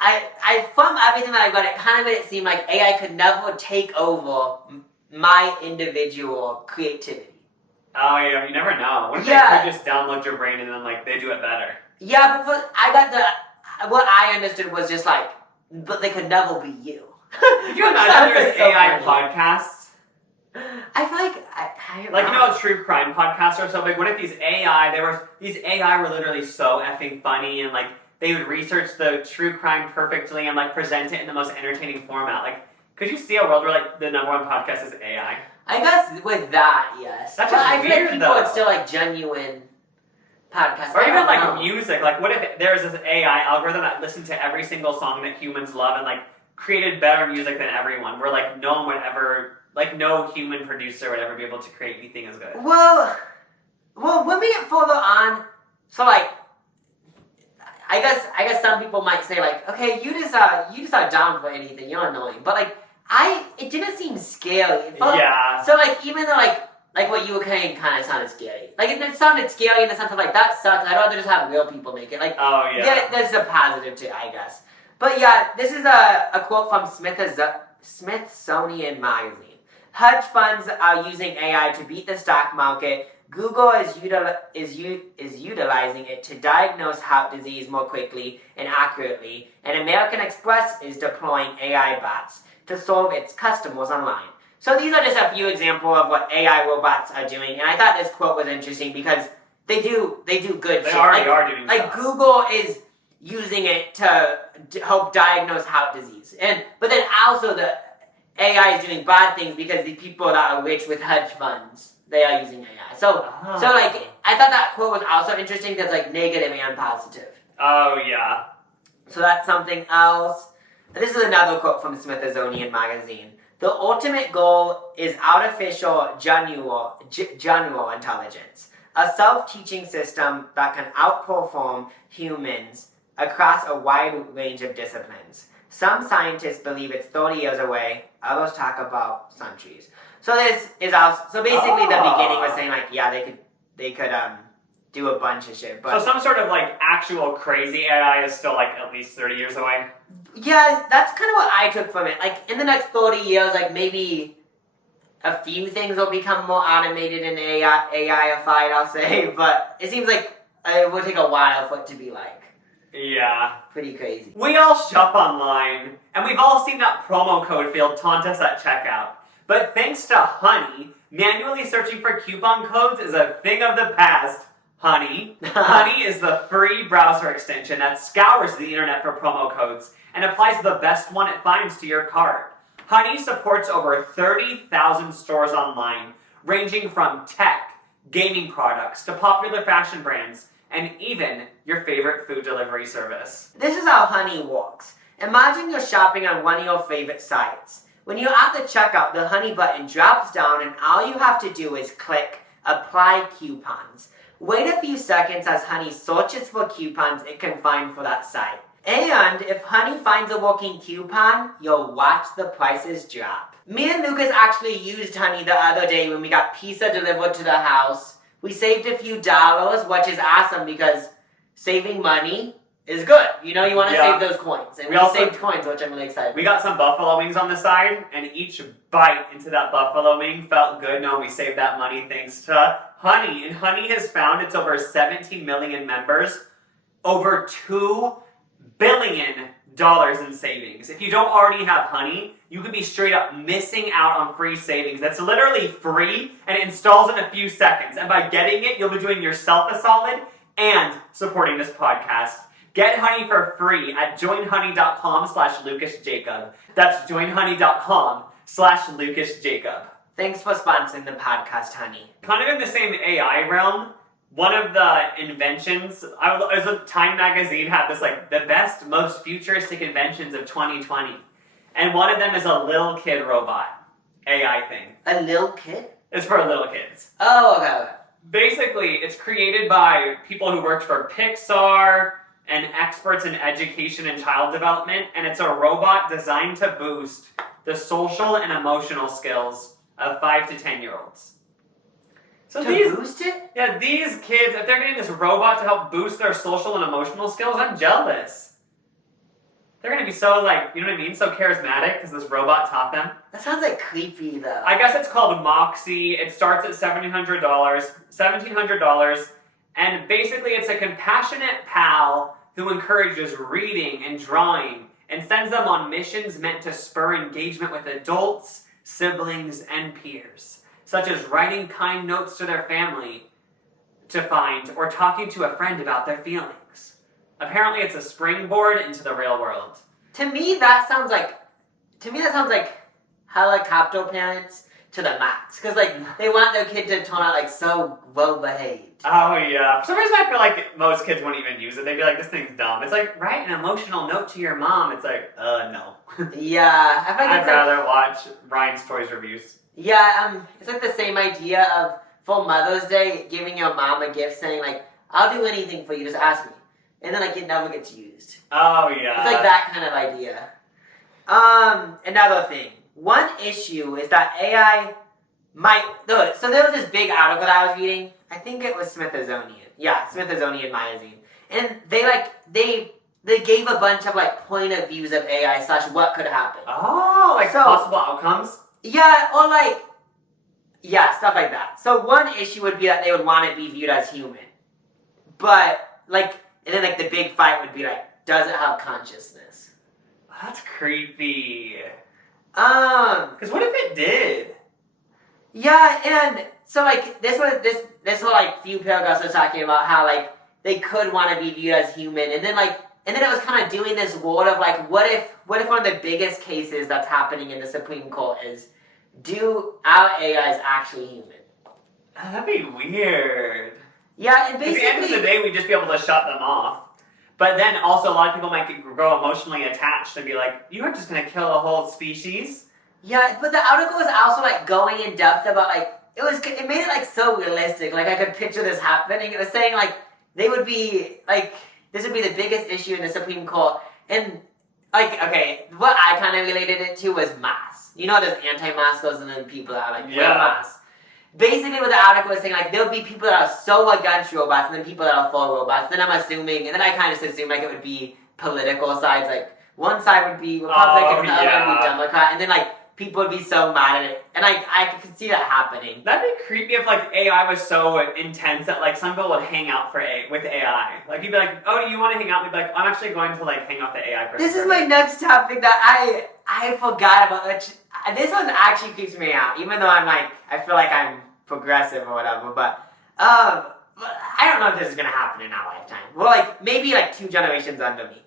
I from everything that I got, it kind of made it seem like AI could never take over my individual creativity. Oh yeah, you never know. What if they could just download your brain and then like they do it better? Yeah, but what I understood was just like, but they could never be you. Could you imagine there's AI podcasts? I feel like true crime podcasts are so big. What if these AI were literally so effing funny and like they would research the true crime perfectly and like present it in the most entertaining format. Like, Could you see a world where like the #1 podcast is AI? I guess with that, yes. That's but just I feel like weird, people though. would still like genuine podcasts. Or I even don't like know. music. Like, what if there's this AI algorithm that listened to every single song that humans love and like created better music than everyone? Where like no one would ever, like no human producer would ever be able to create anything as good. Well, when we get further on, so like, I guess some people might say like, okay, you just are down for anything. You're annoying, but like, it didn't seem scary. Yeah. So like, even though like what you were saying kind of sounded scary. Like it sounded scary in the sense of like that sucks. I'd rather just have real people make it. Like, Oh yeah. there's a positive to it, I guess. But yeah, this is a quote from Smithsonian Magazine. Hedge funds are using AI to beat the stock market. Google is utilizing it to diagnose heart disease more quickly and accurately, and American Express is deploying AI bots to serve its customers online. So these are just a few examples of what AI robots are doing, and I thought this quote was interesting because they do good They shit. already are doing Like stuff. Google is using it to help diagnose heart disease, but then also the AI is doing bad things because the people that are rich with hedge funds, they are using AI. So like, I thought that quote was also interesting because like negative and positive. Oh yeah. So that's something else. This is another quote from Smithsonian Magazine. The ultimate goal is artificial general intelligence, a self-teaching system that can outperform humans across a wide range of disciplines. Some scientists believe it's 30 years away. Others talk about centuries. So this is also, so basically the beginning was saying like, yeah, they could do a bunch of shit. But So some sort of like actual crazy AI is still like at least 30 years away. yeah, that's kind of what I took from it. Like in the next 30 years, like maybe a few things will become more automated and AI-ified, I'll say. But it seems like it will take a while for it to be like Yeah. pretty crazy. We all shop online, and we've all seen that promo code field taunt us at checkout. But thanks to Honey, manually searching for coupon codes is a thing of the past. Honey is the free browser extension that scours the internet for promo codes and applies the best one it finds to your cart. Honey supports over 30,000 stores online, ranging from tech, gaming products, to popular fashion brands, and even your favorite food delivery service. This is how Honey works. Imagine you're shopping on one of your favorite sites. When you're at the checkout, the Honey button drops down and all you have to do is click Apply Coupons. Wait a few seconds as Honey searches for coupons it can find for that site. And if Honey finds a working coupon, you'll watch the prices drop. Me and Lucas actually used Honey the other day when we got pizza delivered to the house. We saved a few dollars, which is awesome because saving money is good. You know, you want to save those coins. And we also saved coins, which I'm really excited We got some buffalo wings on the side, and each bite into that buffalo wing felt good knowing we saved that money thanks to Honey. And Honey has found its over 17 million members, over $2 billion in savings. If you don't already have Honey, you could be straight up missing out on free savings. That's literally free, and it installs in a few seconds. And by getting it, you'll be doing yourself a solid and supporting this podcast. Get Honey for free at joinhoney.com/LucasJacob. That's joinhoney.com/LucasJacob. Thanks for sponsoring the podcast, Honey. Kind of in the same AI realm, one of the inventions, Time Magazine had this like the best, most futuristic inventions of 2020. And one of them is a little kid robot AI thing. A little kid? It's for little kids. Oh, okay. Basically, it's created by people who worked for Pixar and experts in education and child development, and it's a robot designed to boost the social and emotional skills of 5 to 10-year-olds. So boost it? Yeah, these kids, if they're getting this robot to help boost their social and emotional skills, I'm jealous. They're going to be so, like, you know what I mean? So charismatic because this robot taught them. That sounds like creepy, though. I guess it's called Moxie. It starts at $1,700, and basically it's a compassionate pal who encourages reading and drawing and sends them on missions meant to spur engagement with adults, siblings, and peers, such as writing kind notes to their family to find or talking to a friend about their feelings. Apparently it's a springboard into the real world. To me, that sounds like helicopter parents to the max. Because, like, they want their kid to turn out, like, so well-behaved. Oh, yeah. For some reason, I feel like most kids wouldn't even use it. They'd be like, this thing's dumb. It's like, write an emotional note to your mom. It's like, no. Yeah. I feel like I'd rather watch Ryan's Toys reviews. Yeah, it's like the same idea of, for Mother's Day, giving your mom a gift saying, like, I'll do anything for you, just ask me. And then, like, it never gets used. Oh, yeah. It's like that kind of idea. Another thing. One issue is that AI might... So there was this big article that I was reading. I think it was Smithsonian. Yeah, Smithsonian Magazine. And they gave a bunch of, like, point of views of AI / what could happen. Oh, like possible outcomes? Yeah, or like... Yeah, stuff like that. So one issue would be that they would want it to be viewed as human. But, like... And then, like, the big fight would be, like, does it have consciousness? That's creepy. Because what if it did? Yeah, and so, like, this whole, like, few paragraphs was talking about how, like, they could want to be viewed as human. And then it was kind of doing this world of, like, what if one of the biggest cases that's happening in the Supreme Court is, do our AIs actually human? That'd be weird. Yeah, and basically... At the end of the day, we'd just be able to shut them off. But then also a lot of people might grow emotionally attached and be like, you are just going to kill a whole species? Yeah, but the article was also, like, going in depth about, like, it made it, like, so realistic. Like, I could picture this happening. It was saying, like, they would be, like, this would be the biggest issue in the Supreme Court. And, like, okay, what I kind of related it to was masks. You know, there's anti-maskers and then people that are, like, wear masks. Basically, what the article was saying, like, there'll be people that are so against robots and then people that are for robots. Then I'm assuming, and then I kind of assume, like, it would be political sides. Like, one side would be Republican and the other would be Democrat. And then, like, people would be so mad at it. And I could see that happening. That'd be creepy if, like, AI was so intense that, like, some people would hang out with AI. Like, you'd be like, oh, do you want to hang out? And they'd be like, I'm actually going to, like, hang out with the AI person. This is my next topic that I forgot about. This one actually creeps me out. Even though I'm, like, I feel like I'm progressive or whatever. But I don't know if this is going to happen in our lifetime. Well, like, maybe, like, 2 generations under me.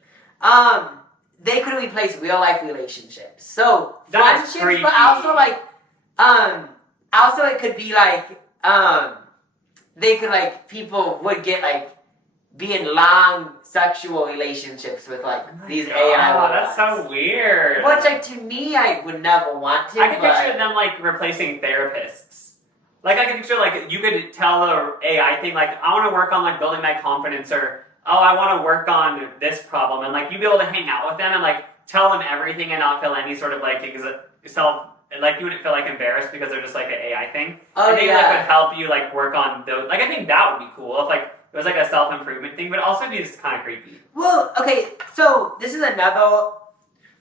They could replace real-life relationships. So, That's friendships, creepy. but also, like, also it could be, like, they could, like, people would get, like, be in long sexual relationships with, like, these AI robots. That's so weird. Which, like, to me, I would never want to, I can picture them, like, replacing therapists. Like, I can picture, like, you could tell the AI thing, like, I want to work on, like, building my confidence, or, oh, I want to work on this problem, and, like, you'd be able to hang out with them and, like, tell them everything and not feel any sort of, like, like, you wouldn't feel, like, embarrassed because they're just, like, an AI thing. Oh, and they, yeah. like, would help you, like, work on those. Like, I think that would be cool if, like, it was, like, a self-improvement thing, but also be just kind of creepy. Well, okay, so this is another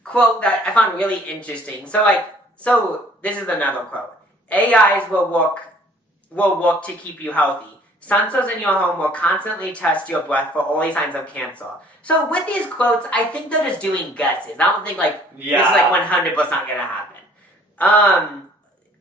quote that I found really interesting. So this is another quote. AIs will work to keep you healthy. Sensors in your home will constantly test your breath for early signs of cancer. So with these quotes, I think they're just doing guesses. I don't think, like, this is, like, 100% gonna happen.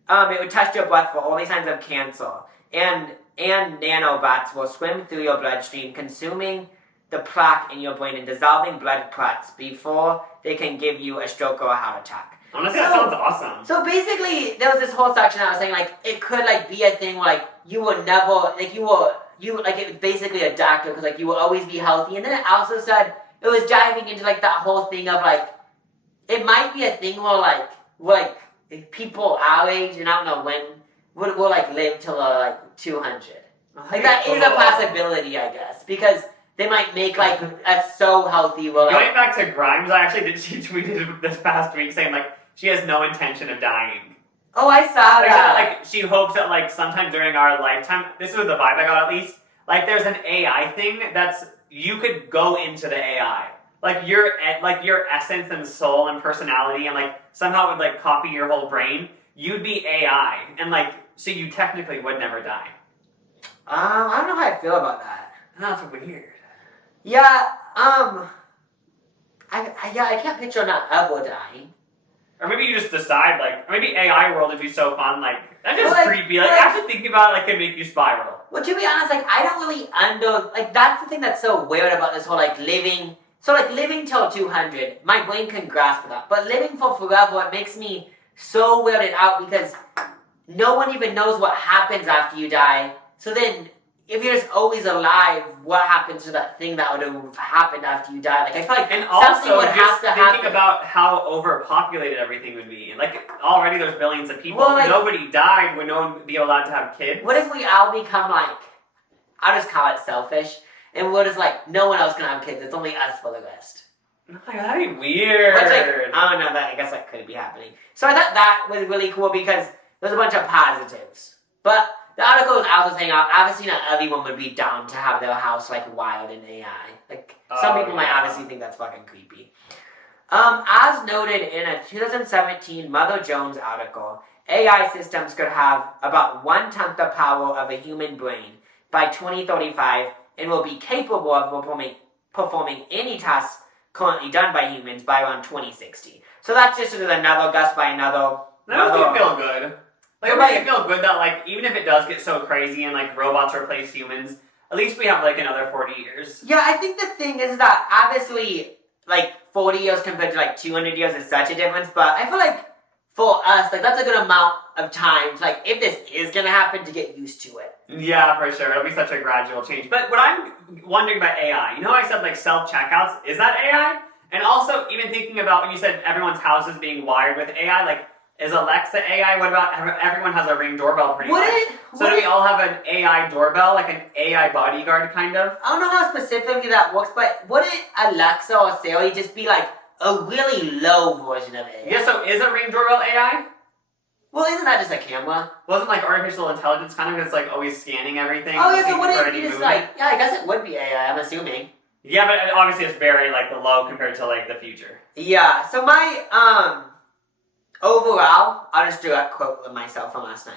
It would test your breath for early signs of cancer. And nanobots will swim through your bloodstream, consuming the plaque in your brain and dissolving blood clots before they can give you a stroke or a heart attack. Honestly, that sounds awesome. So basically, there was this whole section that was saying, like, it could, like, be a thing where, like, you will never, like, it was basically a doctor, because, like, you will always be healthy. And then it also said, it was diving into, like, that whole thing of, like, it might be a thing where, like, people our age, and I don't know when, will like, live till, like, 200. Like, that is a possibility, I guess, because they might make, like, a so healthy, well, like... Going back to Grimes, I actually did, she tweeted this past week saying, like, she has no intention of dying. Oh, I saw that. Like, she hopes that, like, sometime during our lifetime, this was the vibe I got at least, like, there's an AI thing that's, you could go into the AI. Like, your essence and soul and personality, and, like, somehow it would, like, copy your whole brain. You'd be AI. And, like, so you technically would never die. I don't know how I feel about that. That's weird. Yeah, I can't picture not ever dying. Or maybe you just decide, like, or maybe AI world would be so fun, like, that's just like, creepy. Like, actually thinking about it, like, could make you spiral. Well, to be honest, like, I don't really like, that's the thing that's so weird about this whole, like, living. So, like, living till 200, my brain can grasp that. But living for forever, it makes me so weirded out because no one even knows what happens after you die. So then, if you're just always alive, what happens to that thing that would have happened after you die? Like, I feel like And something also, would just have to thinking happen. about how overpopulated everything would be. Like, already there's billions of people. Well, like, nobody died, would no one be allowed to have kids? What if we all become like, I'll just call it selfish, and we're just like, no one else can have kids, it's only us for the rest. That'd be weird. Which, like, I don't know, I guess that could be happening. So I thought that was really cool because there's a bunch of positives. But the article is also saying, obviously not everyone would be down to have their house, like, wild in AI. Like, some people might obviously think that's fucking creepy. As noted in a 2017 Mother Jones article, AI systems could have about 1/10 the power of a human brain by 2035 and will be capable of performing any tasks currently done by humans by around 2060. So that's just another guess by another... That makes me feel good. Like, it makes me feel good that, like, even if it does get so crazy and, like, robots replace humans, at least we have, like, another 40 years. Yeah, I think the thing is that, obviously, like, 40 years compared to, like, 200 years is such a difference, but I feel like, for us, like, that's a good amount of time to, like, if this is gonna happen, to get used to it. Yeah, for sure. It'll be such a gradual change. But what I'm wondering about AI, you know how I said, like, self-checkouts? Is that AI? And also, even thinking about when you said everyone's house is being wired with AI, like, is Alexa AI? What about everyone has a Ring doorbell pretty much? So do we all have an AI doorbell, like an AI bodyguard kind of? I don't know how specifically that works, but wouldn't Alexa or Siri just be like a really low version of AI? Yeah, so is a Ring doorbell AI? Well, isn't that just a camera? Wasn't like artificial intelligence kind of just like always scanning everything? Oh yeah, so wouldn't it be just movement? like, yeah, I guess it would be AI, I'm assuming. Yeah, but obviously it's very like low compared to like the future. Yeah, so my, overall, I'll just do a quote with myself from last night.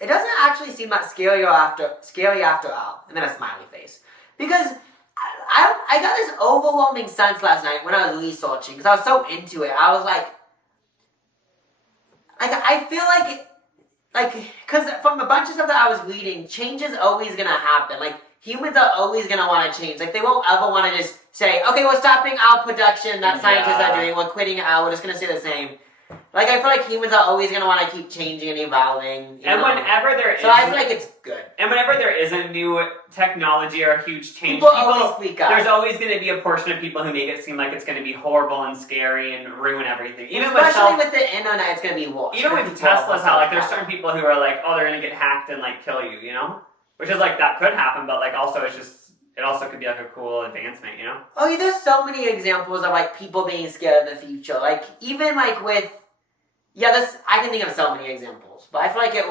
It doesn't actually seem that scary after all. And then a smiley face. Because I got this overwhelming sense last night when I was researching, because I was so into it. I was like I feel like, because from a bunch of stuff that I was reading, change is always going to happen. Like, humans are always going to want to change. Like, they won't ever want to just say, okay, we're stopping our production that scientists are doing, we're quitting it, we're just going to stay the same. Like, I feel like humans are always going to want to keep changing and evolving. And whenever there is... So I feel like it's good. And whenever there is a new technology or a huge change, people always freak out. There's always going to be a portion of people who make it seem like it's going to be horrible and scary and ruin everything. Especially with the internet, it's going to be worse. Even with Tesla's how, like, there's certain people who are like, oh, they're going to get hacked and, like, kill you, you know? Which is, like, that could happen, but, like, also it's just... It also could be, like, a cool advancement, you know? Oh, yeah, there's so many examples of, like, people being scared in the future. Like, even, like, with... Yeah, I can think of so many examples, but I feel like it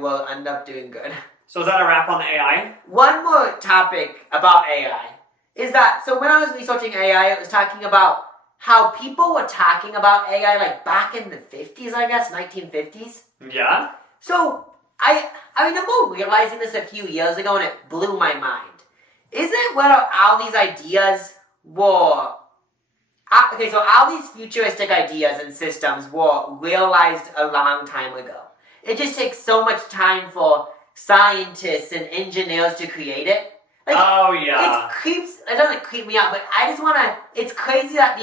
will end up doing good. So is that a wrap on the AI? One more topic about AI is that, so when I was researching AI, it was talking about how people were talking about AI, like, back in the 50s, I guess, 1950s. Yeah? So, I remember realizing this a few years ago, and it blew my mind. Isn't whether all these ideas were... Okay, so all these futuristic ideas and systems were realized a long time ago. It just takes so much time for scientists and engineers to create it. Like, oh, yeah. It doesn't creep me out, but I just want to... It's crazy that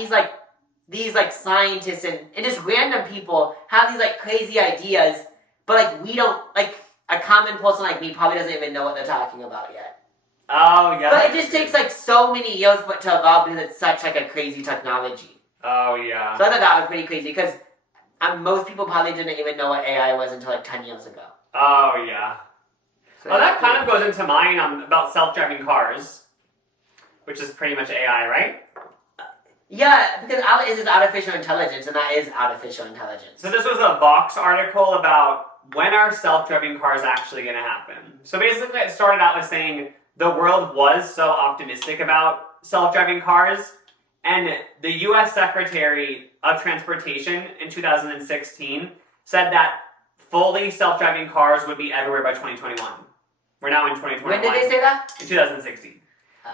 these scientists and just random people have these, like, crazy ideas, but, like, we don't... Like, a common person like me probably doesn't even know what they're talking about yet. Oh, yeah. But it just takes, like, so many years for it to evolve because it's such, like, a crazy technology. Oh, yeah. So I thought that was pretty crazy because most people probably didn't even know what AI was until, like, 10 years ago. Oh, yeah. So that kind of goes into mine about self-driving cars, which is pretty much AI, right? Yeah, because it is artificial intelligence, and that is artificial intelligence. So this was a Vox article about when are self-driving cars actually going to happen. So basically it started out with saying... The world was so optimistic about self-driving cars, and the U.S. Secretary of Transportation in 2016 said that fully self-driving cars would be everywhere by 2021. We're now in 2021. When did they say that? In 2016.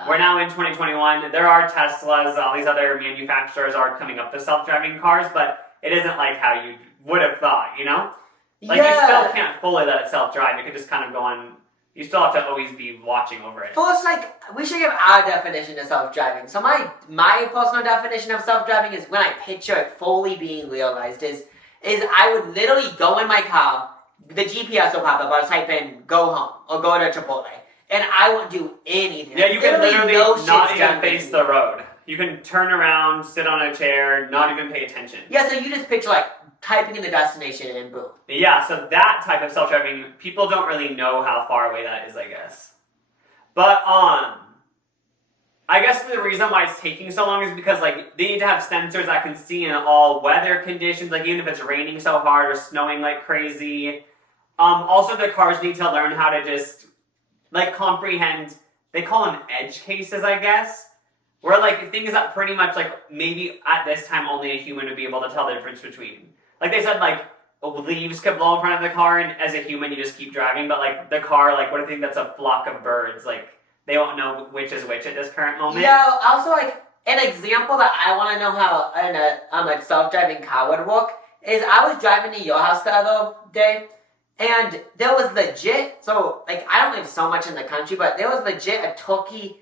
We're now in 2021. There are Teslas, all these other manufacturers are coming up with self-driving cars, but it isn't like how you would have thought, you know? Like, you still can't fully let it self-drive. It could just kind of go on... you still have to always be watching over it. First, we should give our definition of self-driving. So my personal definition of self-driving is when I picture it fully being realized is I would literally go in my car, the GPS will pop up, I'll type in go home or go to Chipotle, and I won't do anything. Yeah, you can literally no not shit's even done face with the road. You can turn around, sit on a chair, not even pay attention. Yeah, so you just picture typing in the destination and boom. Yeah, so that type of self-driving, people don't really know how far away that is, I guess. But, I guess the reason why it's taking so long is because, they need to have sensors that can see in all weather conditions, even if it's raining so hard or snowing like crazy. Also, the cars need to learn how to just, comprehend, they call them edge cases, I guess, where, things that pretty much, maybe at this time only a human would be able to tell the difference between. They said, leaves could blow in front of the car, and as a human, you just keep driving, but, the car, what if you think that's a flock of birds, they won't know which is which at this current moment. Yeah, also, an example that I want to know how a self-driving car would work is I was driving to your house the other day, and there was legit, so, I don't live so much in the country, but there was legit a turkey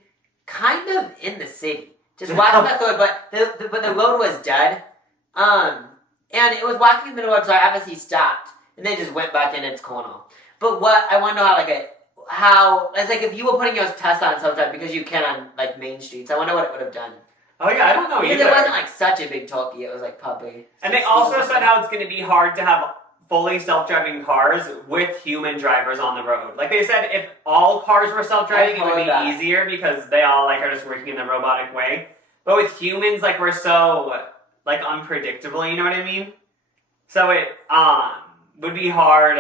kind of in the city. Just walking that road, but the road was dead. And it was walking in the middle of the road, so I obviously stopped, and then just went back in its corner. But what, I want to know how, it's if you were putting your Tesla on self-drive, because you can on, main streets, I wonder what it would have done. Oh yeah, I don't know because either. Because it wasn't, such a big turkey, it was, probably... And they also said how it's going to be hard to have fully self-driving cars with human drivers on the road. They said if all cars were self-driving, it would be easier, because they all, are just working in the robotic way. But with humans, we're so... unpredictable, you know what I mean? So it, would be hard,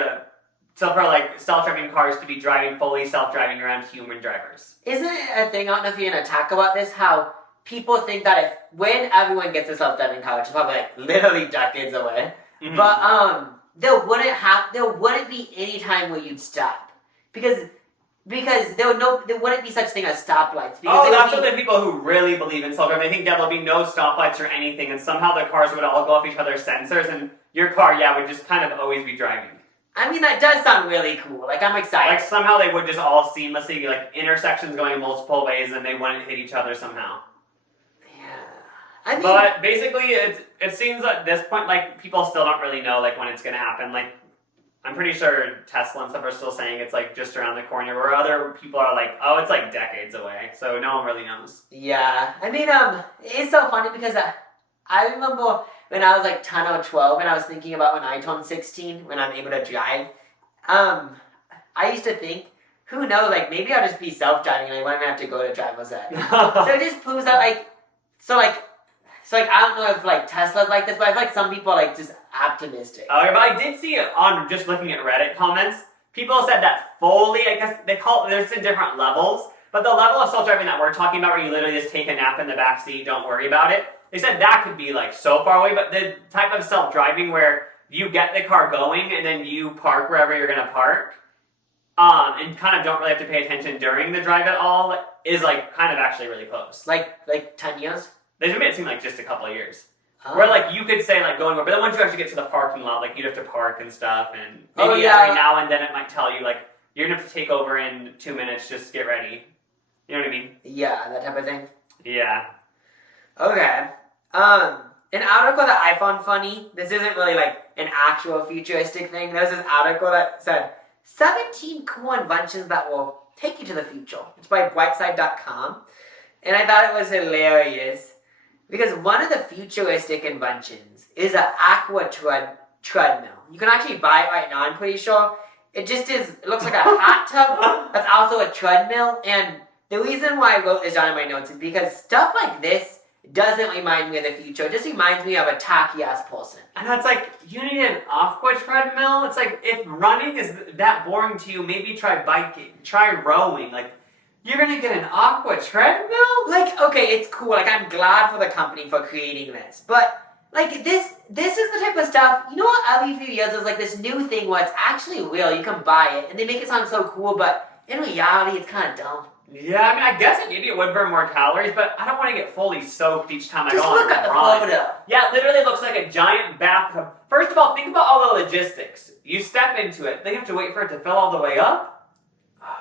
for, self-driving cars to be driving fully self-driving around human drivers. Isn't it a thing, I don't know if you're going to talk about this, how people think that when everyone gets a self-driving car, which is probably, literally decades away, mm-hmm. but, there wouldn't be any time where you'd stop. Because there wouldn't be such thing as stoplights. That's what the people who really believe in self-driving, they think there'll be no stoplights or anything, and somehow the cars would all go off each other's sensors, and your car, would just kind of always be driving. I mean, that does sound really cool. I'm excited. Somehow they would just all seamlessly be, intersections going multiple ways, and they wouldn't hit each other somehow. Yeah. But basically, it seems at this point, people still don't really know, when it's going to happen. I'm pretty sure Tesla and stuff are still saying it's, just around the corner, where other people are oh, it's, decades away. So no one really knows. Yeah. I mean, it's so funny because I remember when I was, 10 or 12, and I was thinking about when I turned 16, when I'm able to drive. I used to think, who knows, maybe I'll just be self-driving and I won't even have to go to driver's ed. So it just proves that, So I don't know if, Tesla's like this, but I feel some people are, just optimistic. Oh, but I did see on just looking at Reddit comments, people said that fully, I guess they call it, there's in different levels, but the level of self-driving that we're talking about, where you literally just take a nap in the backseat, don't worry about it, they said that could be, so far away, but the type of self-driving where you get the car going and then you park wherever you're going to park, and kind of don't really have to pay attention during the drive at all, is, kind of actually really close. 10 years? They made it seem just a couple of years. Oh. Where, you could say, going over, but then once you actually get to the parking lot, you'd have to park and stuff, and maybe every now and then it might tell you, you're going to have to take over in 2 minutes, just get ready. You know what I mean? Yeah, that type of thing. Yeah. Okay. An article that I found funny, this isn't really, an actual futuristic thing, there's this article that said, 17 cool inventions that will take you to the future. It's by Brightside.com, and I thought it was hilarious. Because one of the futuristic inventions is an Aqua Treadmill. You can actually buy it right now, I'm pretty sure. It looks like a hot tub that's also a treadmill. And the reason why I wrote this down in my notes is because stuff like this doesn't remind me of the future. It just reminds me of a tacky-ass person. And that's you need an Aqua Treadmill? It's if running is that boring to you, maybe try biking, try rowing, you're gonna get an Aqua Treadmill? Okay, it's cool. I'm glad for the company for creating this. But, this is the type of stuff, you know what, every few years there's, this new thing where it's actually real. You can buy it, and they make it sound so cool, but in reality, it's kind of dumb. Yeah, I mean, I guess maybe it would burn more calories, but I don't want to get fully soaked each time I go on a run. Just look at the photo. Yeah, it literally looks like a giant bathtub. First of all, think about all the logistics. You step into it, then you have to wait for it to fill all the way up.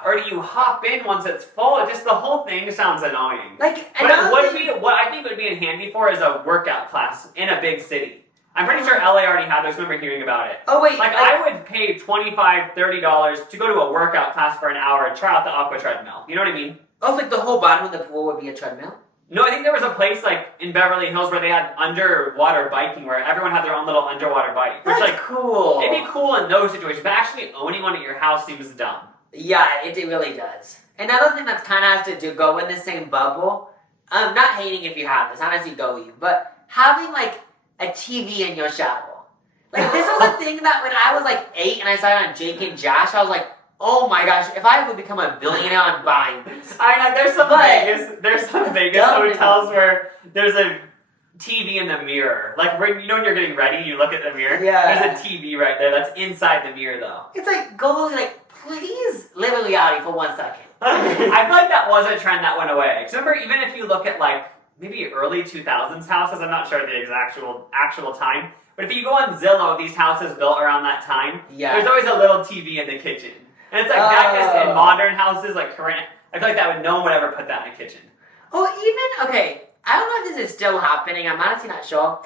Or do you hop in once it's full? Just the whole thing sounds annoying. Like, But what I think would be handy for is a workout class in a big city. I'm pretty sure LA already had those. I remember hearing about it. Oh, wait. Like, I would pay $25, $30 to go to a workout class for an hour and try out the Aqua Treadmill. You know what I mean? Oh, like the whole bottom of the pool would be a treadmill? No, I think there was a place like in Beverly Hills where they had underwater biking where everyone had their own little underwater bike. Which, That's like, cool. it'd be cool in those situations, but actually owning one at your house seems dumb. Yeah, it really does. Another thing that's kind of has to go in the same bubble, not hating if you have this, honestly go you, but having like a TV in your shower. Like, this was a thing that when I was like 8 and I saw it on Jake and Josh, I was like, oh my gosh, if I ever become a billionaire, I'm buying this. I know, there's some Vegas hotels where there's a TV in the mirror. Like, when you're getting ready, you look at the mirror. Yeah. There's a TV right there that's inside the mirror, though. It's like, go, like, please live in reality for 1 second. I feel like that was a trend that went away. Because remember, even if you look at, like, maybe early 2000s houses, I'm not sure the exact actual time, but if you go on Zillow, these houses built around that time, there's always a little TV in the kitchen. And it's like that just in modern houses, like current, I feel like no one would ever put that in a kitchen. Oh, even, okay, I don't know if this is still happening, I'm honestly not sure,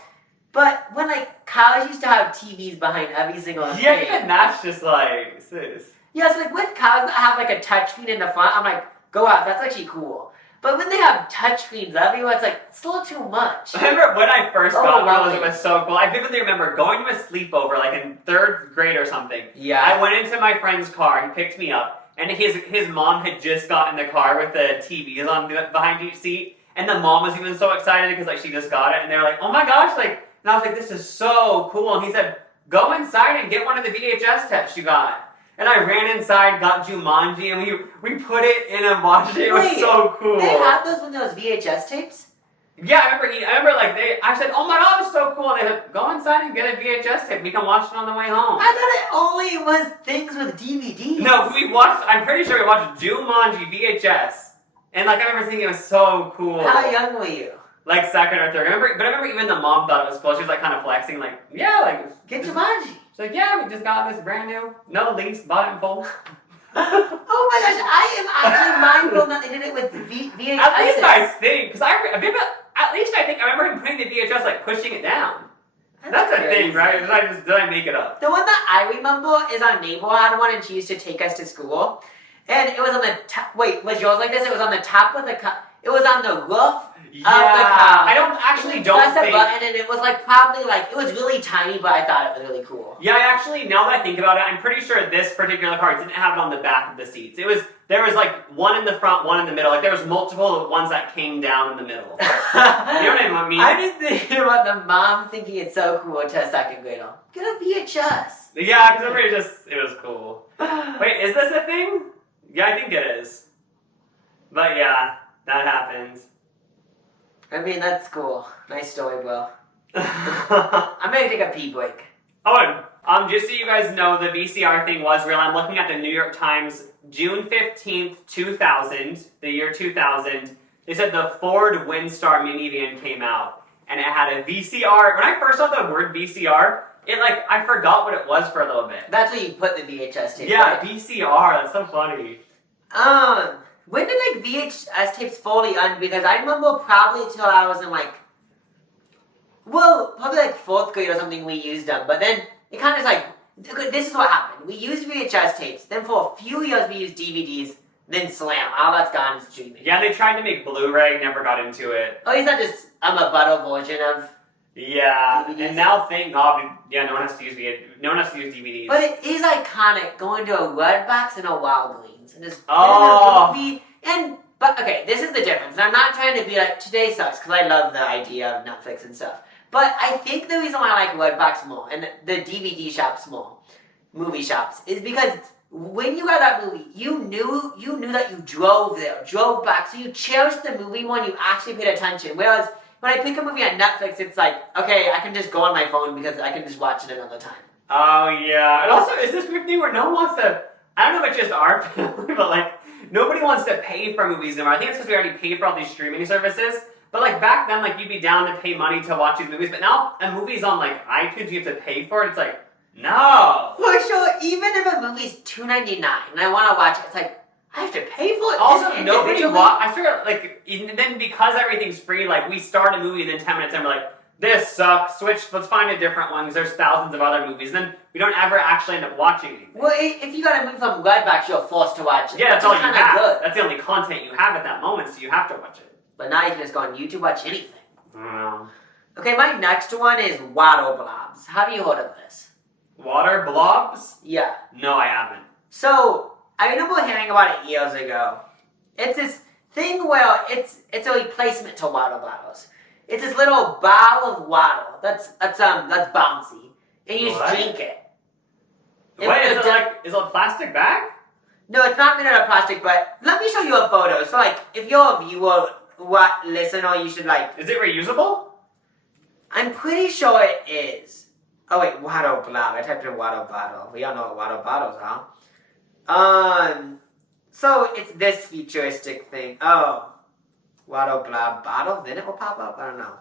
but when, like, college used to have TVs behind every single thing. Yeah, even that's just like, sis. Yeah, so like with cars that have like a touchscreen in the front, I'm like, go out, that's actually cool. But when they have touchscreens everywhere, it's like, it's a little too much. I remember when I first got one, it was so cool. I vividly remember going to a sleepover, like in 3rd grade or something. Yeah. I went into my friend's car, he picked me up, and his mom had just got in the car with the TVs on behind each seat, and the mom was even so excited because like she just got it, and they were like, oh my gosh, like, and I was like, this is so cool, and he said, go inside and get one of the VHS tapes you got. And I ran inside, got Jumanji, and we put it in and watched it. It was so cool. They had those when there was VHS tapes? Yeah, I remember I said, oh my god, it's so cool. And they said, go inside and get a VHS tape. We can watch it on the way home. I thought it only was things with DVDs. No, I'm pretty sure we watched Jumanji VHS. And like, I remember thinking it was so cool. How young were you? Like 2nd or 3rd. But I remember even the mom thought it was cool. She was like kind of flexing, like, yeah, like. Get Jumanji. She's like, yeah, we just got this brand new. No lease, bought it in full. Oh my gosh, I am actually mind blown that they did it with VHS. At least I think, because I remember him putting the VHS, like pushing it down. That's a thing, right? Did I make it up? The one that I remember is our neighbor had one, and she used to take us to school. And it was on the top. Wait, was yours like this? It was on the top of the car. It was on the roof of the car. I don't think. Press a button, and it was like probably like it was really tiny, but I thought it was really cool. Yeah, now that I think about it, I'm pretty sure this particular car didn't have it on the back of the seats. There was like one in the front, one in the middle. Like there was multiple ones that came down in the middle. You know what I mean? I'm just thinking about the mom thinking it's so cool to a 2nd grader. Get a VHS. Yeah, because it was cool. Wait, is this a thing? Yeah, I think it is. But yeah, that happens. I mean, that's cool. Nice story, bro. I'm gonna take a pee break. Oh, just so you guys know, the VCR thing was real. I'm looking at the New York Times, June 15th, 2000, the year 2000. They said the Ford Windstar minivan came out, and it had a VCR. When I first saw the word VCR, I forgot what it was for a little bit. That's where you put the VHS tape. Yeah, right? VCR. That's so funny. When did like VHS tapes fully end? Because I remember probably until I was in probably like 4th grade or something we used them. But then it kind of like, this is what happened. We used VHS tapes. Then for a few years we used DVDs. Then slam. All that's gone is streaming. Yeah, they tried to make Blu-ray, never got into it. Oh, is that just a better version of? Yeah, DVDs? and now thank God, no one has to use DVDs. But it is iconic going to a Red Box and a Walgreens and just Oh. getting a movie. But okay, this is the difference. And I'm not trying to be like, today sucks, because I love the idea of Netflix and stuff. But I think the reason why I like Red Box more, and the DVD shops more, movie shops, is because when you got that movie, you knew that you drove there, drove back, so you cherished the movie more and you actually paid attention. Whereas when I pick a movie on Netflix, it's like, okay, I can just go on my phone because I can just watch it another time. Oh, yeah. And also, is this weird thing where no one wants to, I don't know if it's just our family, but nobody wants to pay for movies anymore. I think it's because we already pay for all these streaming services. But back then, you'd be down to pay money to watch these movies. But now a movie's on iTunes, you have to pay for it. It's like, no. For sure, even if a movie's $2.99 and I want to watch it, it's like, I have to pay for it. Also, just nobody individually? I sort of like, and then because everything's free, like we start a movie, then 10 minutes in, we're like, this sucks. Switch. Let's find a different one because there's thousands of other movies. Then we don't ever actually end up watching anything. Well, if you got a movie from Redbox, you're forced to watch it. Yeah, that's all you kinda have. Good. That's the only content you have at that moment, so you have to watch it. But now you can just go on YouTube, watch anything. Wow. Okay, my next one is Waddle Blobs. Have you heard of this? Water blobs? Yeah. No, I haven't. So, I remember hearing about it years ago. It's this thing where it's a replacement to water bottles. It's this little bottle of water that's bouncy, and you just What? drink it. Wait, is it a plastic bag? No, it's not made out of plastic, but let me show you a photo. So, like, if you're a viewer, listener, you should, like... Is it reusable? I'm pretty sure it is. Oh, wait, water blob. I typed in water bottle. We all know what water bottles are. So, it's this futuristic thing. Oh. Water blob bottle? Then it will pop up? I don't know.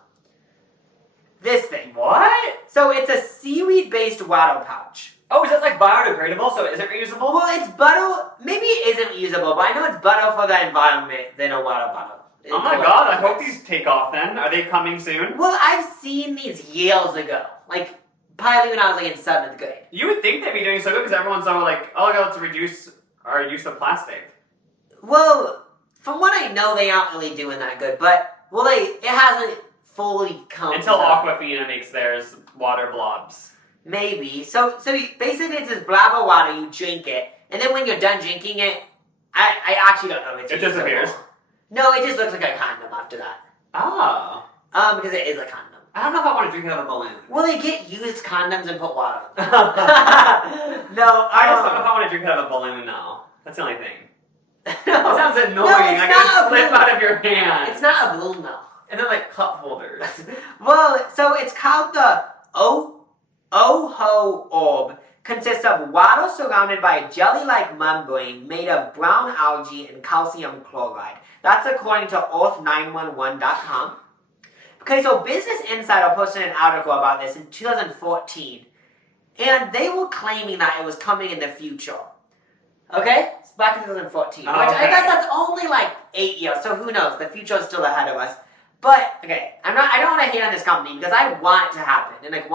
This thing. What? So, it's a seaweed-based water pouch. Oh, is it like biodegradable, so is it reusable? Well, it's butter. Maybe it isn't usable, but I know it's better for the environment than a water bottle. Oh my god, I hope these take off then. Are they coming soon? Well, I've seen these years ago. Like, probably when I was like in 7th grade. You would think they'd be doing so good because everyone's all like, oh, let's reduce our use of plastic. Well, from what I know, they aren't really doing that good, but, well, it hasn't fully come Until out. Aquafina makes theirs water blobs. Maybe. So basically it's this blob of water, you drink it, and then when you're done drinking it, I actually don't know if it's It usable. disappears. No, it just looks like a condom after that. Oh. Because it is a condom. I don't know if I want to drink out of a balloon. Well, they get used condoms and put water in them. I No, just don't know if I want to drink out of a balloon now. That's the only thing. no. It sounds annoying. No, it's I not gotta a slip balloon. out of your hand. It's not a balloon, though. And they're like cup holders. Well, so it's called the Oho orb. Consists of water surrounded by a jelly-like membrane made of brown algae and calcium chloride. That's according to Earth911.com. Okay, so Business Insider posted an article about this in 2014, and they were claiming that it was coming in the future. Okay? It's back in 2014, which I Okay. guess that's only like 8 years, so who knows? The future is still ahead of us. But, okay, I don't want to hate on this company because I want it to happen, and I don't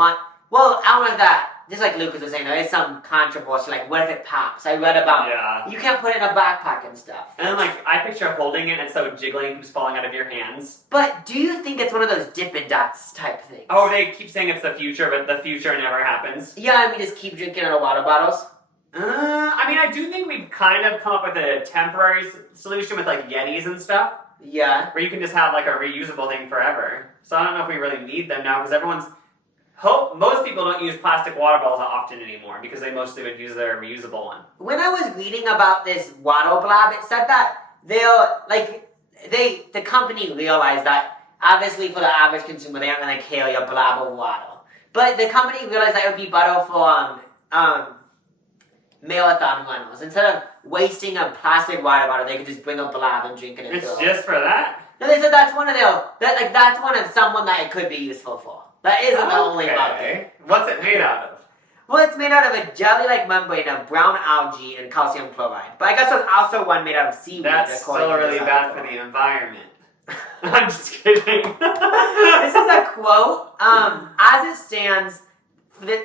know if that, just like Lucas was saying, there is some controversy, like what if it pops? I read about, Yeah. you can't put it in a backpack and stuff. And then, like, I picture holding it and so jiggling keeps falling out of your hands. But do you think it's one of those Dippin' Dots type things? Oh, they keep saying it's the future, but the future never happens. Yeah, and we just keep drinking out of water bottles. I mean, I do think we've kind of come up with a temporary solution with, like, Yetis and stuff, Yeah. where you can just have, like, a reusable thing forever. So I don't know if we really need them now, because most people don't use plastic water bottles often anymore, because they mostly would use their reusable one. When I was reading about this water blob, it said that the company realized that obviously for the average consumer they aren't going to carry a blob of water. But the company realized that it would be better for marathon runners. Instead of wasting a plastic water bottle, they could just bring a blob and drink it and It's fill it. just for that? No, they said that's one of that's one of someone that it could be useful for. That isn't the only market. Okay. What's it made out of? Well, it's made out of a jelly-like membrane of brown algae and calcium chloride. But I guess there's also one made out of seaweed. That's according still to really this bad article. for the environment. I'm just kidding. This is a quote. As it stands,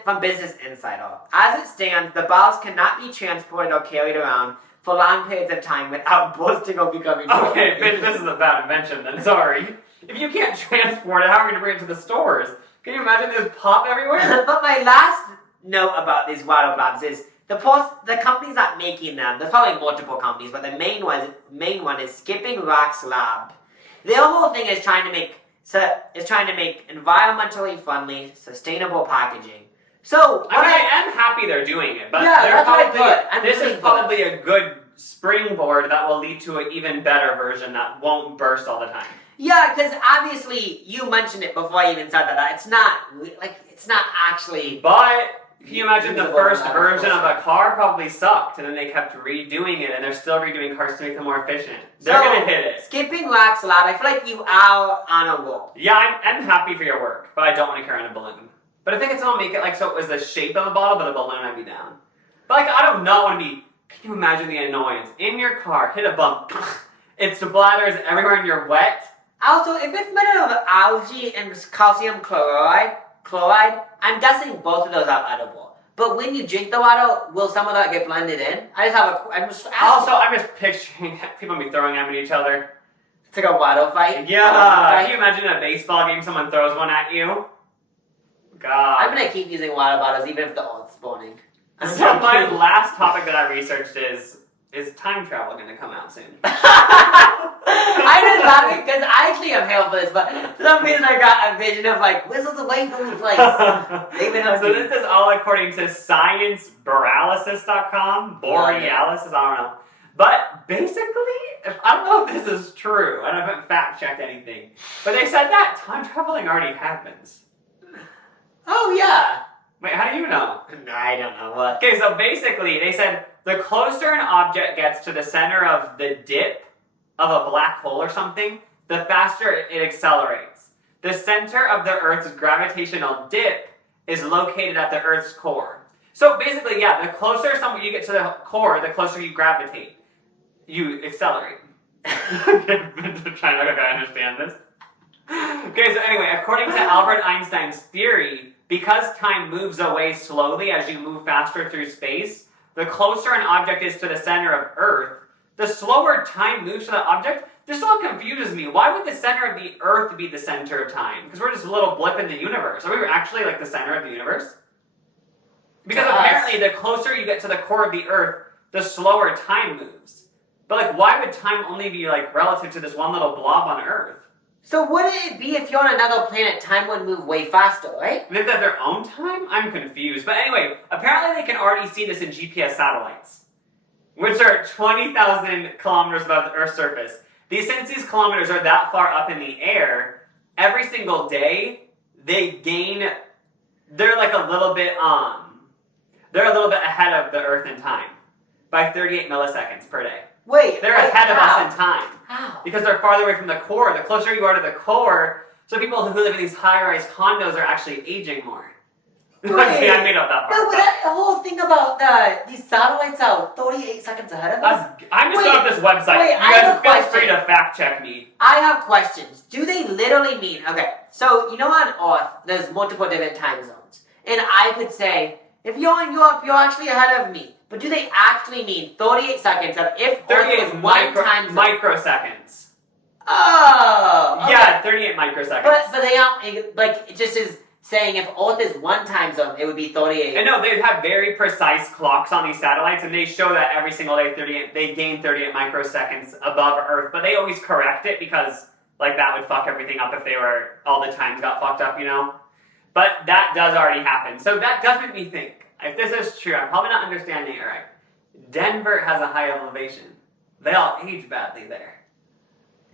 from Business Insider, as it stands, the bottles cannot be transported or carried around for long periods of time without bursting or becoming Okay, dirty. bitch, this is a bad invention then, sorry. If you can't transport it, how are we going to bring it to the stores? Can you imagine this pop everywhere? But my last note about these water blobs is the companies that making them. There's probably multiple companies, but the main one is Skipping Rocks Lab. Their whole thing is trying to make environmentally friendly, sustainable packaging. So I am happy they're doing it, but Yeah, they're that's what I probably, put. I'm this rooting is for probably a good springboard that will lead to an even better version that won't burst all the time. yeah, because obviously you mentioned it before I even said that it's not actually. But can you imagine the Usable first without version of force. a car probably sucked, and then they kept redoing it, and they're still redoing cars to make them more efficient. They're So, gonna hit it. Skipping Rocks Lab, I feel like you are on a roll. Yeah, I'm happy for your work, but I don't want to carry on a balloon. But I think it's gonna make it like so it was the shape of a bottle, but a balloon I'd be down. But like I do not want to be Can you imagine the annoyance? In your car, hit a bump, it splatters everywhere and you're wet. Also, if it's made of algae and calcium chloride, I'm guessing both of those are edible. But when you drink the water, will some of that get blended in? I'm just asking. I'm just picturing people be throwing them at each other. It's like a water fight. Yeah. Can you imagine a baseball game? Someone throws one at you. God. I'm gonna keep using water bottles even if the old's spawning. So my last topic that I researched is time travel going to come out soon? I just laughing because I actually am here for this, but for some reason I got a vision of like whistles away from the place. So this is all according to scienceborealysis.com. Borealysis, I don't know. But basically, I don't know if this is true. I haven't fact checked anything. But they said that time traveling already happens. Oh yeah. Wait, how do you know? I don't know what. Okay, so basically they said the closer an object gets to the center of the dip of a black hole or something, the faster it accelerates. The center of the Earth's gravitational dip is located at the Earth's core. So basically, yeah, the closer you get to the core, the closer you gravitate. You accelerate. I'm trying to understand this. Okay, so anyway, according to Albert Einstein's theory, because time moves away slowly as you move faster through space, the closer an object is to the center of Earth, the slower time moves to the object. This all confuses me. Why would the center of the Earth be the center of time? Because we're just a little blip in the universe. Are we actually like the center of the universe? Because apparently the closer you get to the core of the Earth, the slower time moves. But like, why would time only be like relative to this one little blob on Earth? So wouldn't it be if you're on another planet, time would move way faster, right? Is that their own time? I'm confused. But anyway, apparently they can already see this in GPS satellites, which are 20,000 kilometers above the Earth's surface. Since these kilometers are that far up in the air, every single day they're like a little bit ahead of the Earth in time by 38 milliseconds per day. They're ahead of us in time. How? Because they're farther away from the core. The closer you are to the core, so people who live in these high-rise condos are actually aging more. Okay, I made up that part. No, but that whole thing about these satellites are 38 seconds ahead of us. I'm just on this website. Wait, you guys feel free to fact check me. I have questions. Do they literally mean, okay, so you know on Earth, there's multiple different time zones. And I could say, if you're in Europe, you're actually ahead of me. But do they actually mean 38 seconds of if 38 Earth was one time zone? microseconds. Oh! Okay. Yeah, 38 microseconds. But they aren't, like, it just is saying if Earth is one time zone, it would be 38. And no, they have very precise clocks on these satellites, and they show that every single day they gain 38 microseconds above Earth, but they always correct it because, like, that would fuck everything up if all the times got fucked up, you know? But that does already happen. So that does make me think, if this is true, I'm probably not understanding it right. Denver has a high elevation. They all age badly there.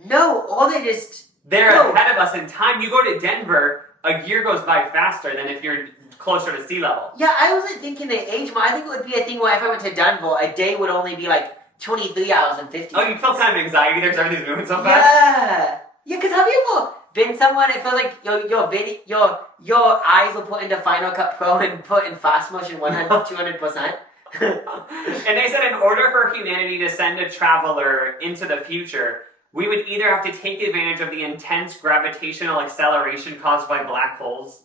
No, or they just... They're ahead of us in time. You go to Denver, a year goes by faster than if you're closer to sea level. Yeah, I wasn't thinking they age more. I think it would be a thing where if I went to Denver, a day would only be like 23 hours and 50 Oh, you feel kind of anxiety there because everything's moving so fast? Yeah. Yeah, because have you ever been somewhere and it feels like your eyes will put into Final Cut Pro and put in fast motion 200%? And they said in order for humanity to send a traveler into the future, we would either have to take advantage of the intense gravitational acceleration caused by black holes,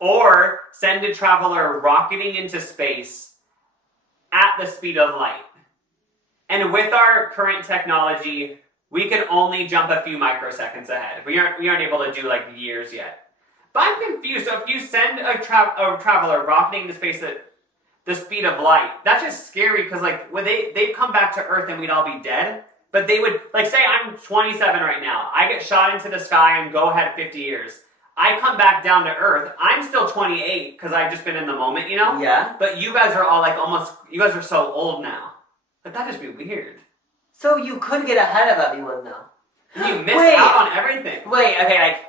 or send a traveler rocketing into space at the speed of light. And with our current technology, we can only jump a few microseconds ahead. We aren't able to do like years yet. But I'm confused. So if you send a traveler rocketing into space at the speed of light, that's just scary because like when they'd come back to Earth and we'd all be dead. But they would, like say I'm 27 right now. I get shot into the sky and go ahead 50 years. I come back down to Earth. I'm still 28 because I've just been in the moment, you know? Yeah. But you guys are all like you guys are so old now. Like that'd just be weird. So you could get ahead of everyone though. You miss out on everything. Wait, okay, like,